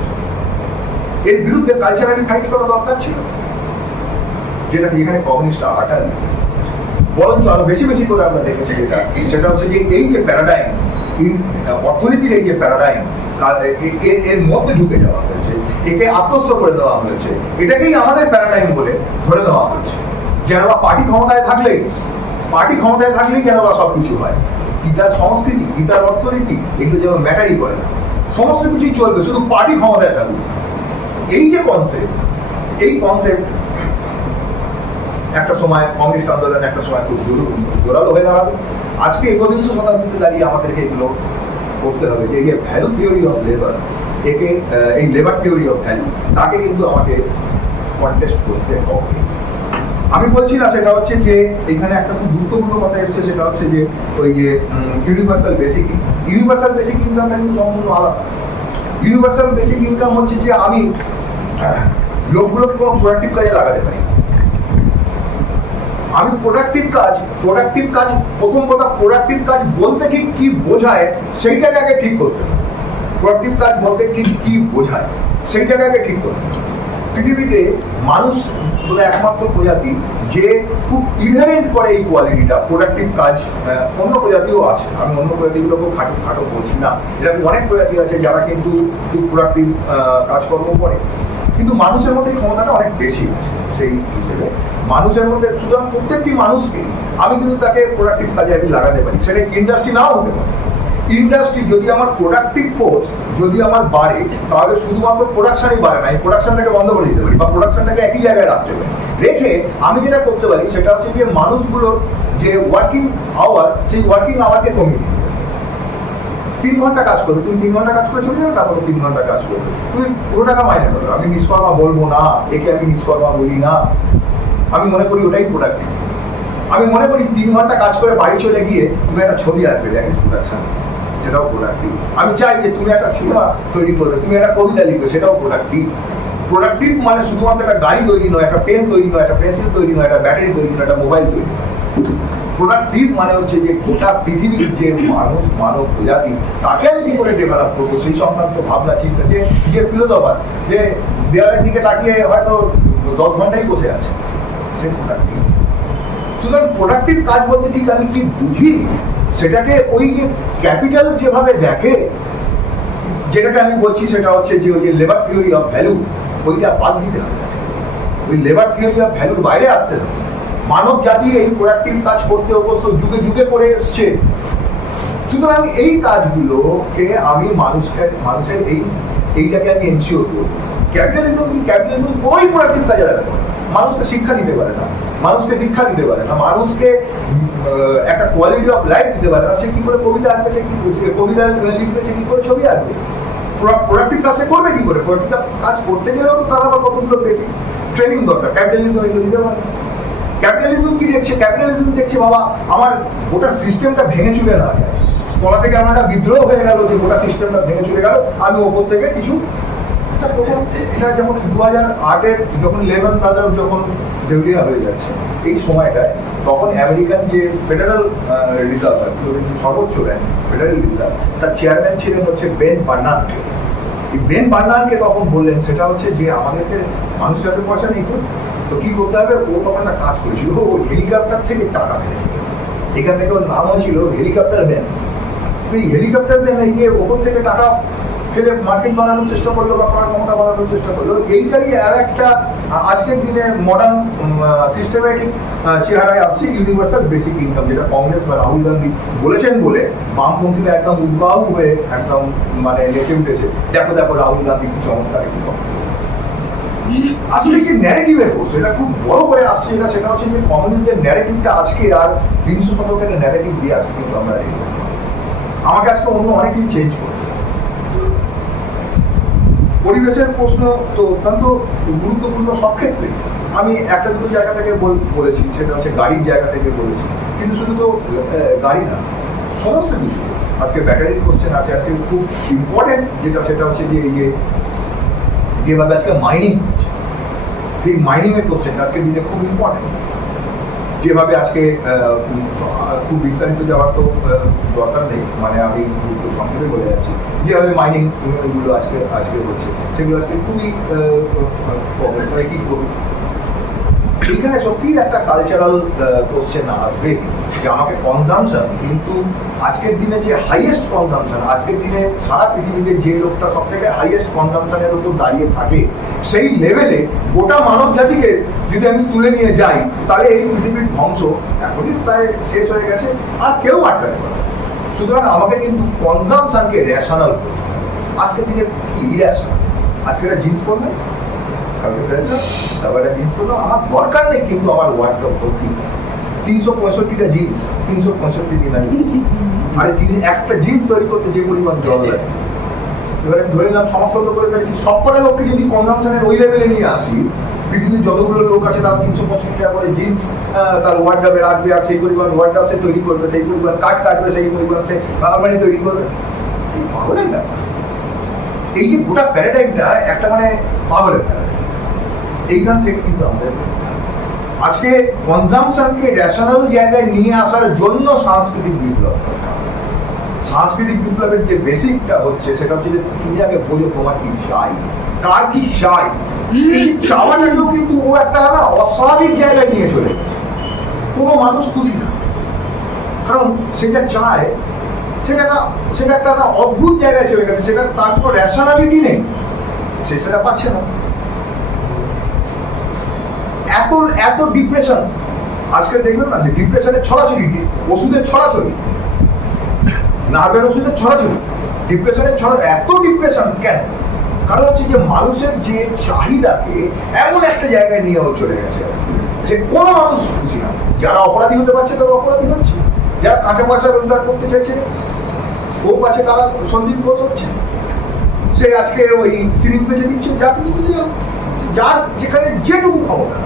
এর বিরুদ্ধে কালচারালি ফাইট করা দরকার ছিল, যেটাকে এখানে কমিউনিস্টরা আটার বরঞ্চ আরো বেশি বেশি করে আমরা দেখেছি, সেটা হচ্ছে যে এই যে প্যারাডাইম, অর্থনীতির এই যে প্যারাডাইম, এর মধ্যে ঢুকে যাওয়া হয়েছে, একে আত্মস্থ করে দেওয়া হয়েছে, এটাকেই আমাদের প্যারাডাইম বলে ধরে দেওয়া হয়েছে। যেন বা পার্টি ক্ষমতায় থাকলেই যেন বা সবকিছু হয়। গীতার সংস্কৃতি, গীতার অর্থনীতি এগুলো যেন ম্যাটারই করে না, সমস্ত কিছুই চলবে, শুধু পার্টি ক্ষমতায় থাকবে। এই যে কনসেপ্ট, এই কনসেপ্ট একটা সময় কমিউনিস্ট আন্দোলন একটা সময় খুব জোরালো হয়ে দাঁড়াবে। আজকে 21শ শতাব্দীতে দাঁড়িয়ে আমাদেরকে এগুলো করতে হবে, যে এই যে ভ্যালু থিওরি অফ লেবার, একে এই লেবার থিওরি অফ ভ্যালু, তাকে কিন্তু আমাকে কন্টেস্ট করতে হবে। আমি বলছি না, সেটা হচ্ছে যে এখানে একটা খুব গুরুত্বপূর্ণ কথা এসছে, সেটা হচ্ছে যে ওই যে ইউনিভার্সাল বেসিক ইনকামটা কিন্তু সম্পূর্ণ আলাদা। ইউনিভার্সাল বেসিক ইনকাম হচ্ছে যে আমি লোকগুলোকে কোনো প্রোডাক্টিভ কাজে লাগাতে পারি। আমি প্রোডাক্টিভ কাজ প্রথম কথা, প্রোডাক্টিভ কাজ বলতে ঠিক কি বোঝায় সেইটাকে আগে ঠিক করতে হবে। প্রোডাক্টিভ কাজ বলতে ঠিক কি বোঝায় সেইটাকে আগে ঠিক করতে হবে। পৃথিবীতে মানুষ বলে একমাত্র প্রজাতি যে খুব ইনহেরেন্ট করে এই কোয়ালিটিটা, প্রোডাক্টিভ কাজ। অন্য প্রজাতিও আছে, আমি অন্য প্রজাতিগুলোকেও খাটো বলছি না, এরকম অনেক প্রজাতি আছে যারা কিন্তু খুব প্রোডাক্টিভ কাজকর্ম করে, কিন্তু মানুষের মধ্যে এই ক্ষমতাটা অনেক বেশি আছে। সেই হিসেবে মানুষের মধ্যে, সুতরাং প্রত্যেকটি মানুষকে আমি কিন্তু তাকে প্রোডাক্টিভ কাজে আমি লাগাতে পারি, সেটা ইন্ডাস্ট্রি নাও হতে পারে। ইন্ডাস্ট্রি যদি আমার প্রোডাক্টিভ ফোর্স যদি আমার বাড়ে, তাহলে শুধুমাত্র প্রোডাকশনই বাড়ে না, আমি প্রোডাকশনটাকে বন্ধ করে দিতে পারি বা প্রোডাকশনটাকে একই জায়গায় রাখতে পারি। রেখে আমি যেটা করতে পারি সেটা হচ্ছে যে মানুষগুলোর যে ওয়ার্কিং আওয়ার, সেই ওয়ার্কিং আওয়ারকে কমিয়ে দিতে পারি। 3 ঘন্টা কাজ করবে, তুমি 3 ঘন্টা কাজ করে চলে যাবে, তারপরে 3 ঘন্টা কাজ করবে, তুমি পুরো টাকা মাইনে করবে। আমি নিষ্কর্মা বলবো না, একে আমি নিষ্কর্মা বলি না, আমি মনে করি ওটাই প্রোডাক্টিভ। আমি মনে করি 3 ঘন্টা কাজ করে বাড়ি চলে গিয়ে তুমি একটা ছবি আঁকবে, দ্যাট ইজ প্রোডাকশন, সেটাও প্রোডাক্টিভ। আমি চাই যে তুমি একটা সিনেমা তৈরি করবে, তুমি একটা কবিতা লিখবে, সেটাও প্রোডাক্টিভ। প্রোডাক্টিভ মানে শুধুমাত্র একটা গাড়ি তৈরি নয়, একটা পেন তৈরি নয়, একটা পেন্সিল তৈরি নয়, একটা ব্যাটারি তৈরি নয়, একটা মোবাইল তৈরি নয়। প্রোডাক্টিভ মানে হচ্ছে যে গোটা পৃথিবীর যে মানুষ, মানব প্রজাতি, তাকে আমি কি করে ডেভেলপ করবো সেই সংক্রান্ত ভাবনা চিন্তা, যে ফিলোসফার যে দেওয়ালের দিকে তাকিয়ে হয়তো 10 ঘন্টাই বসে আছে, সে প্রোডাক্টিভ। সুতরাং প্রোডাক্টিভ কাজ বলতে ঠিক আমি কি বুঝি সেটাকে ওই যে ক্যাপিটাল যেভাবে দেখে, যেটাকে আমি বলছি সেটা হচ্ছে যে ওই যে লেবার থিওরি অফ ভ্যালু, ওইটা বাদ দিতে হবে। ওই লেবার থিওরি অফ ভ্যালুর বাইরে আসতে হবে। মানব জাতি এই প্রোডাক্টিভ কাজ করতে অভ্যস্ত, যুগে যুগে করে এসছে। সুতরাং এই কাজগুলোকে আমি মানুষের এইটাকে আমি এনশিওর করবো। ক্যাপিটালিজম কি? ক্যাপিটালিজম কোনোই প্রোডাক্টিভ কাজে লাগাতে পারে না। মানুষকে শিক্ষা দিতে পারে না, মানুষকে দীক্ষা দিতে পারে না, মানুষকে একটা কোয়ালিটি অফ লাইফ দিতে পারে না। সে কি করে কবিতা আঁকবে, সে কি কবিতা লিখবে, সে কি করে ছবি আঁকবে? প্রোডাক্টিভ কাজ সে করবে কি করে? প্রোডাক্টিভ কাজ করতে গেলেও তো তার আবার কতগুলো বেসিক ট্রেনিং দরকার। ক্যাপিটালিজম এগুলো দিতে পারে। ক্যাপিটালিজম কি দেখছে? ক্যাপিটালিজম দেখছে বাবা আমার গোটা সিস্টেমটা ভেঙে চুরে না যায়, তলা থেকে আমার একটা বিদ্রোহ হয়ে গেল যে গোটা সিস্টেমটা ভেঙে চলে গেল, আমি ওপর থেকে কিছু। এটা যেমন 2008-এর যখন লেমন ব্রাদার্স যখন দেউলিয়া হয়ে যাচ্ছে, এই সময়টায় তখন আমেরিকান যে ফেডারেল রিজার্ভ, সর্বোচ্চ ব্যাংক ফেডারেল রিজার্ভ, তার চেয়ারম্যান ছিলেন হচ্ছে বেন বার্নার্ড। এই বেন বার্নার্ডকে তখন বললেন সেটা হচ্ছে যে আমাদেরকে মানুষ যাতে পয়সা নেই তো কি করতে হবে। ও তখন একটা কাজ করেছিল, ও হেলিকপ্টার থেকে টাকা ফেলেছিল। এখান থেকে ওর নাম হয়েছিল হেলিকপ্টার ব্যান। এই হেলিকপ্টার ব্যান এই যে ওপর থেকে টাকা ফেলে মার্কেট বানানোর চেষ্টা করলো বা ক্ষমতা বানানোর চেষ্টা করলো, এইটারই আর একটা আজকের দিনে মডার্ন সিস্টেমেটিক চেহারায় আসছে ইউনিভার্সাল বেসিক ইনকাম, যেটা কংগ্রেস বা রাহুল গান্ধী বলেছেন বলে বামপন্থীরা একদম উদ্বাহু হয়ে একদম মানে নেচে উঠেছে। দেখো দেখো রাহুল গান্ধী কি চমৎকার একটি কথা। আসলে যে ন্যারেটিভের কোর্স এটা খুব বড় করে আসছে, সেটা হচ্ছে যে কমিউনিস্টদের ন্যারেটিভটা আজকে আর 300 শতকের ন্যারেটিভ দিয়ে আছে কিন্তু আমরা আমাকে আজকে অন্য অনেক কিছু চেঞ্জ করতে। পরিবেশের প্রশ্ন তো অত্যন্ত গুরুত্বপূর্ণ সব ক্ষেত্রে। আমি একটা দুটো জায়গা থেকে বলেছি, সেটা হচ্ছে গাড়ির জায়গা থেকে বলেছি, কিন্তু শুধু তো গাড়ি না, সমস্ত কিছু। আজকে ব্যাটারির কোশ্চেন আছে, আজকে খুব ইম্পর্টেন্ট যেটা সেটা হচ্ছে যে এই যে যেভাবে আজকে মাইনিং হচ্ছে, সেই মাইনিং এর কোশ্চেনটা আজকে দিনে খুব ইম্পর্টেন্ট। যেভাবে আজকে খুব বিস্তারিত যাওয়ার তো দরকার নেই, মানে আমি সংক্ষেপে বলে যাচ্ছি, যেভাবে মাইনিং গুলো আজকে হচ্ছে সেগুলো আজকে খুবই কি করবে। এইখানে সত্যি একটা কালচারাল কোশ্চেন আসবে যে আমাকে কনজামশন, কিন্তু আজকের দিনে যে হাইয়েস্ট কনজামশন, আজকের দিনে সারা পৃথিবীতে যে লোকটা সব থেকে হাইয়েস্ট কনজামশনের উপর দাঁড়িয়ে থাকে, সেই লেভেলে গোটা মানব জাতিকে যদি আমি তুলে নিয়ে যাই, তাহলে এই পৃথিবীর ধ্বংস এখনই প্রায় শেষ হয়ে গেছে, আর কেউ আটকাতে পারে। সুতরাং আমাকে কিন্তু কনজামশনকে রেশনাল করতে হবে। আজকের দিনে কি ইরেশনাল? আজকে একটা জিন্স পরবে, তারপর একটা জিন্স পরবে, আমার দরকার নেই, কিন্তু আমার ওয়ার্ডরোব ভর্তি 365টা জিন্স, 365 দিন আমি আরে একটা জিন্স তৈরি করতে যে পরিমাণ জল লাগে। এবারে ধরে নিলাম সমস্ত করে ফেলেছি, সবকটা লোককে যদি কনজামশনের ওই লেভেলে নিয়ে আসি, পৃথিবীর যতগুলো লোক আছে তারা 365 টাকা করে জিন্স তার ওয়ার্ডরোবে রাখবে, আর সেই পরিমাণ ওয়ার্ডরোব সে তৈরি করবে, সেই পরিমাণ কাঠ কাটবে, সেই পরিমাণ সে আলমারি তৈরি করবে। এই পাগলের ব্যাপার। এই যে গোটা প্যারাডাইমটা একটা মানে পাগলের প্যারাডাইম। এইখান থেকে কিন্তু আমাদের আজকে কনজামশনকে রেশনাল জায়গায় নিয়ে আসার জন্য সাংস্কৃতিক বিপ্লব। সাংস্কৃতিক বিপ্লবের যে বেসিকটা হচ্ছে সেটা হচ্ছে যে তুমি আগে বোঝো তোমার কি চাই, কার কি চাই। এই চাওয়াটাকেও কিন্তু ও একটা না অস্বাভাবিক জায়গায় নিয়ে চলে গেছে। কোনো মানুষ খুশি না, কারণ সে যা চায় সেটা একটা না অদ্ভুত জায়গায় চলে গেছে, সেটা তার কোনো রেশনালিটি নেই, সে সেটা পাচ্ছে না। এত ডিপ্রেশন আজকে দেখবেন না যে ডিপ্রেশনের ছড়াছড়ি, ওষুধের ছড়াছড়ি, নার্ভের ওষুধের ছড়াছড়ি, ডিপ্রেশনের এত ডিপ্রেশন কেন? কারণ হচ্ছে যে মানুষের যে চাহিদাকে এমন একটা জায়গায় নিয়েও চলে গেছে যে কোনো মানুষ খুশি না। যারা অপরাধী হতে পারছে তারা অপরাধী হচ্ছে, যারা কাঁচা পয়সা রোজগার করতে চাইছে, স্কোপ আছে, তারা সন্দীপ ঘোষ হচ্ছে। সে আজকে ওই সিরিজ বেছে দিচ্ছে, যার যেখানে যেটুকু ক্ষমতা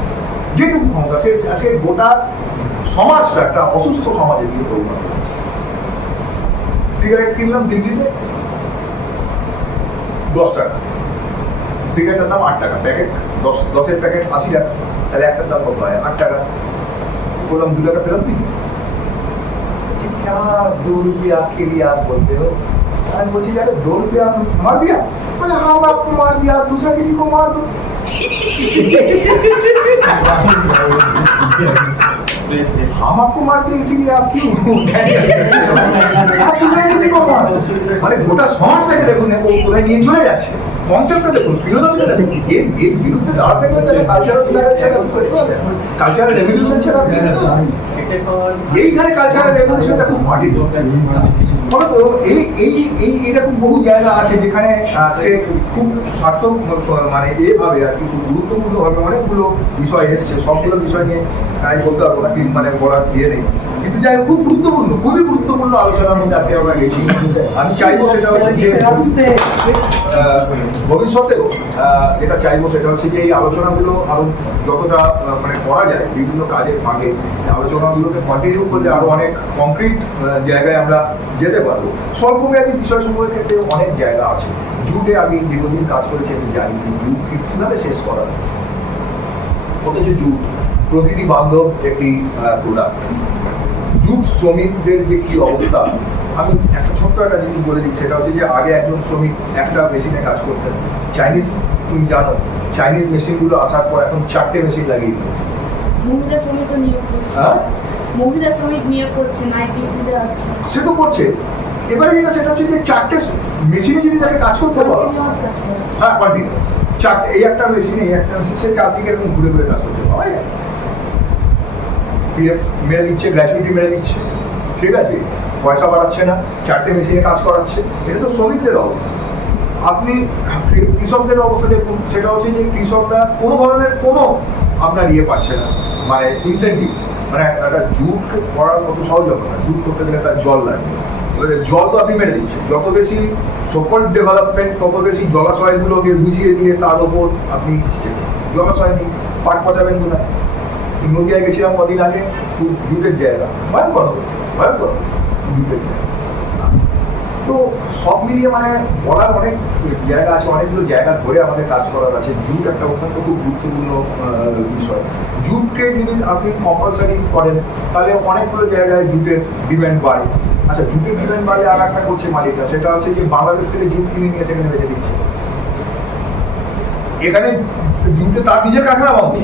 আছে, আজকে গোটা সমাজটা একটা অসুস্থ সমাজে দিয়ে পরিণত হচ্ছে। সিগারেট কিনলাম দিল্লিতে 10 টাকা, সিগারেটের দাম 8 টাকা প্যাকেট, 10-10-এর প্যাকেট 80 টাকা, তাহলে একটার দাম কত হয়? 8 টাকা। বললাম 2 টাকা ফেরত দিন। क्या 2 रुपया के लिए आप बोलते हो? मैं बोलছি যারা 2 रुपया मार दिया, बोले हाँ आपको मार दिया, दूसरा किसी को मार दो। हम आपको मार दिए इसीलिए आप क्यों आप दूसरा किसी को मार दो। মানে গোটা সমাজটাকে দেখুন ও কোথায় নিয়ে চলে যাচ্ছে, কনসেপ্টটা দেখুন, ফিলোসফিটা দেখুন। এর বিরুদ্ধে দাঁড়াতে গেলে তাহলে কালচারাল স্ট্রাগল ছাড়া করতে হবে, কালচারাল রেভলিউশন ছাড়া আপনি করতে হবে। এইখানে কালচারাল রেভলিউশনটা খুব মাটি ফলত এইরকম বহু জায়গা আছে যেখানে আজকে খুব স্বার্থ মানে এভাবে আর কি খুব গুরুত্বপূর্ণভাবে অনেকগুলো বিষয় এসছে, সবগুলো বিষয় নিয়ে বলতে পারবো না, মানে বলার ইয়ে নেই, কিন্তু যাই হোক খুব গুরুত্বপূর্ণ, খুবই গুরুত্বপূর্ণ আলোচনার মধ্যে আজকে আমরা গেছি। আমি চাইবো সেটা হচ্ছে যে ভবিষ্যতেও এটা চাইবো সেটা হচ্ছে যে এই আলোচনাগুলো আরো যতটা মানে করা যায় বিভিন্ন কাজের ভাগে আলোচনাগুলোকে কন্টিনিউ করলে আরো অনেক কংক্রিট জায়গায় আমরা যেতে পারবো। স্বল্পমেয়াদী বিষয়সমূহের ক্ষেত্রে অনেক জায়গা আছে। জুটে আমি দীর্ঘদিন কাজ করেছি, আমি জানি জুটকে কিভাবে শেষ করা যায়, অথচ জুট প্রকৃতি বান্ধব একটি প্রোডাক্ট। জুট শ্রমিকদের যে কি অবস্থা, আমি একটা ছোট্ট একটা জিনিস বলে দিচ্ছি, সেটা হচ্ছে যে আগে একজন শ্রমিক একটা মেশিনে কাজ করতেন। চাইনিজ, তুমি জানো চাইনিজ মেশিনগুলো আসার পর এখন 4টে মেশিন লাগিয়ে দিয়েছে। মহিলা শ্রমিক নিয়োগ করছে, মহিলা শ্রমিক নিয়োগ করছে, নাইট ডিউটিতে আছে, সে তো করছে। এবারে যেটা সেটা হচ্ছে যে 4টে মেশিনে যদি তাকে কাজ করতে পারো, হ্যাঁ কন্টিনিউয়াস 4টে, এই একটা মেশিনে এই একটা মেশিন, সে 4 দিকে এরকম ঘুরে ঘুরে কাজ করছে, পাওয়া যায়। পিএফ মেরে দিচ্ছে, গ্র্যাচুইটি মেরে দিচ্ছে, ঠিক আছে, পয়সা বাড়াচ্ছে না, 4টে মেশিনে কাজ করাচ্ছে। এটা তো শ্রমিকদের অবস্থা। আপনি কৃষকদের অবস্থা দেখুন, সেটা হচ্ছে যে কৃষকরা কোনো ধরনের কোনো আপনার ইয়ে পাচ্ছে না, মানে ইনসেন্টিভ। মানে একটা জুট করা অত সহজ হবে না, জুট করতে গেলে তার জল লাগবে, জল তো আপনি মেরে দিচ্ছেন। যত বেশি সকল ডেভেলপমেন্ট তত বেশি জলাশয়গুলোকে বুঝিয়ে দিয়ে তার ওপর আপনি জলাশয় নেই, পাট পচাবেন কোথায়? নদিয়ায় গেছিলাম কদিন আগে, খুব জুটের জায়গা, ভয়ঙ্কর ভয়ঙ্কর জুটের জায়গা। তো সব মিলিয়ে মানে বলার অনেক জায়গা আছে, অনেকগুলো জায়গা ধরে আমাদের কাজ করার আছে। জুট একটা অত্যন্ত খুব গুরুত্বপূর্ণ বিষয়। জুটকে যদি আপনি কম্পালসারি করেন তাহলে অনেকগুলো জায়গায় জুটের ডিমান্ড বাড়ে। আচ্ছা, জুটের ডিমান্ড বাড়লে আর একটা করছে মালিকরা, সেটা হচ্ছে যে বাংলাদেশ থেকে জুট কিনে নিয়ে সেখানে বেঁচে দিচ্ছে। এখানে জুটে তার নিজের কারখানা বন্ধ,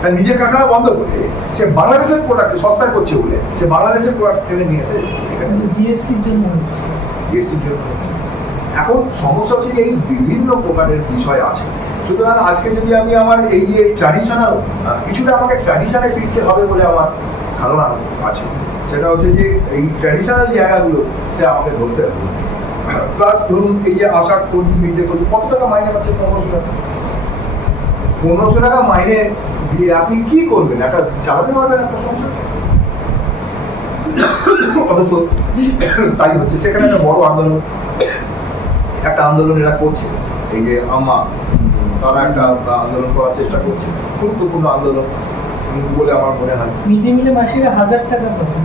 তার নিজের কারখানা বন্ধ করে সে বাংলাদেশের প্রোডাক্ট সস্তায় করছে বলে সে বাংলাদেশের প্রোডাক্ট কিনে নিয়ে এসে এখানে জিএসটির জন্য হচ্ছে। এখন সমস্যা হচ্ছে যে এই বিভিন্ন প্রকারের বিষয় আছে। সুতরাং আজকে যদি আমি আমার এই যে ট্র্যাডিশনাল কিছুটা আমাকে ট্র্যাডিশনে ফিরতে হবে বলে আমার ধারণা আছে, সেটা হচ্ছে যে এই ট্র্যাডিশনাল জায়গাগুলোতে আমাকে ধরতে হবে। প্লাস ধরুন এই যে আশা কর্মী মিডে কর্মী কত টাকা মাইনে পাচ্ছে? 1500 টাকা। 1500 টাকা মাইনে দিয়ে আপনি কি করবেন? একটা চালাতে পারবেন একটা সংসার? অথচ তাই হচ্ছে। সেখানে একটা বড় আন্দোলন এরা করছে, এই যে আম্মা তারা একটা আন্দোলন করার চেষ্টা করছে, গুরুত্বপূর্ণ আন্দোলন বলে আমার মনে হয়। মিড ডে মিলে মাসে 1000 টাকা পাবেন,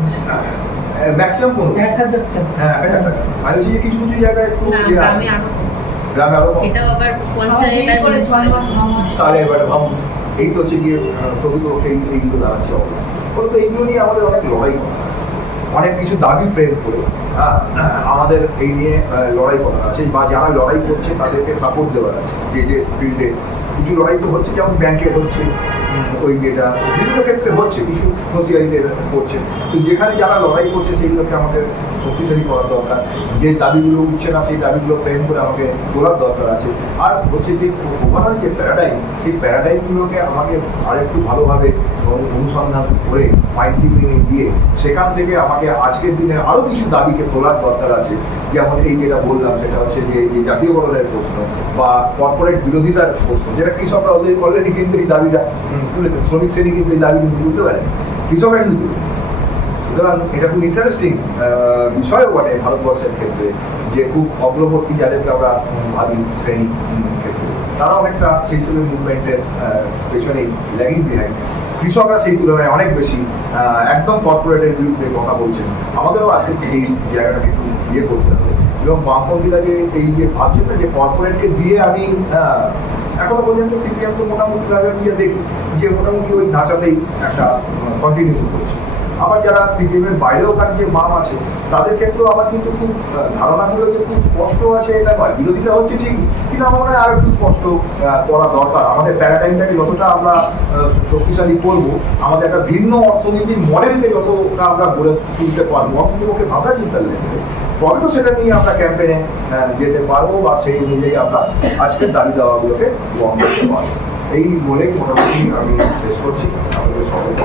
ম্যাক্সিমাম 1000 টাকা। হ্যাঁ 1000 টাকা। আমি বলছি যে কিছু কিছু জায়গায় একটু গ্রামে আরো তাহলে এবারে ভাবুন, এই তো হচ্ছে গিয়ে প্রকৃতপক্ষে এইগুলো দাঁড়াচ্ছে অবস্থা। ফলত এইগুলো নিয়ে আমাদের অনেক লড়াই করা আছে, অনেক কিছু দাবি প্রেম করে আমাদের এই নিয়ে লড়াই করা আছে, বা যারা লড়াই করছে তাদেরকে সাপোর্ট দেওয়ার আছে। যে ফিল্ডে কিছু লড়াই তো হচ্ছে, যেমন ব্যাংকে হচ্ছে, ওই যেটা বিভিন্ন ক্ষেত্রে হচ্ছে, কিছু হুঁশিয়ারিতে করছে। তো যেখানে যারা লড়াই করছে সেইগুলোকে আমাদের শক্তিশালী করার দরকার। যে দাবিগুলো উঠছে না সেই দাবিগুলো ফ্রেম করে আমাকে তোলার দরকার আছে। আর হচ্ছে যে ওভারঅল যে প্যারাডাইম, সেই প্যারাডাইমগুলোকে আমাকে আরেকটু ভালোভাবে অনুসন্ধান করে মাইন্ড টিপিংয়ে গিয়ে সেখান থেকে আমাকে আজকের দিনে আরও কিছু দাবিকে তোলার দরকার আছে। যেমন এই যেটা বললাম, সেটা হচ্ছে যে এই জাতীয়করণের প্রশ্ন বা কর্পোরেট বিরোধিতার প্রশ্ন, যেটা কৃষকরা ওদের অলরেডি কিন্তু এই দাবিটা তুলেছে, শ্রমিক শ্রেণী কিন্তু এই দাবি কিন্তু তুলতে পারে, কৃষকরা কিন্তু তুলে। সুতরাং এটা খুব ইন্টারেস্টিং বিষয়ও বটে ভারতবর্ষের ক্ষেত্রে, যে খুব অগ্রবর্তী যাদেরকে আমরা ভাবি শ্রেণী ক্ষেত্রে, তারা অনেকটা সেই সব মুভমেন্টের পেছনেই ল্যাগিং বিহাইন্ড। কৃষকরা সেই তুলনায় অনেক বেশি একদম কর্পোরেটের বিরুদ্ধে কথা বলছেন। আমাদেরও আজকে এই জায়গাটাকে একটু ইয়ে করতে হবে, এবং বামপন্থীরা যে এই যে ভাবছেন না যে কর্পোরেটকে দিয়ে আমি এখনো পর্যন্ত সিপিএম তো মোটামুটি ভাবে আমি যে দেখি যে মোটামুটি ওই ধাঁচাতেই একটা কন্টিনিউ করছে। আবার যারা সিপিএম এর বাইরেও কার যে মাম আছে তাদের ক্ষেত্রেও আবার কিন্তু খুব ধারণাগুলো যে খুব স্পষ্ট আছে এটা নয়, বিরোধিতা হচ্ছে ঠিক, কিন্তু আমার মনে হয় আরো একটু স্পষ্ট করা দরকার। আমাদের প্যারাডাইমটাকে যতটা আমরা শক্তিশালী করবো, আমাদের একটা ভিন্ন অর্থনীতির মডেলকে যতটা আমরা গড়ে তুলতে পারবো অন্ততপক্ষে ভাবনা চিন্তার লেভেলে, তবে তো সেটা নিয়ে আমরা ক্যাম্পেনে যেতে পারবো বা সেই অনুযায়ী আমরা আজকের দাবি দাওয়াগুলোকে বন্ধ করতে পারবো। এই বলেই মোটামুটি আমি শেষ করছি আমাদের সকলকে।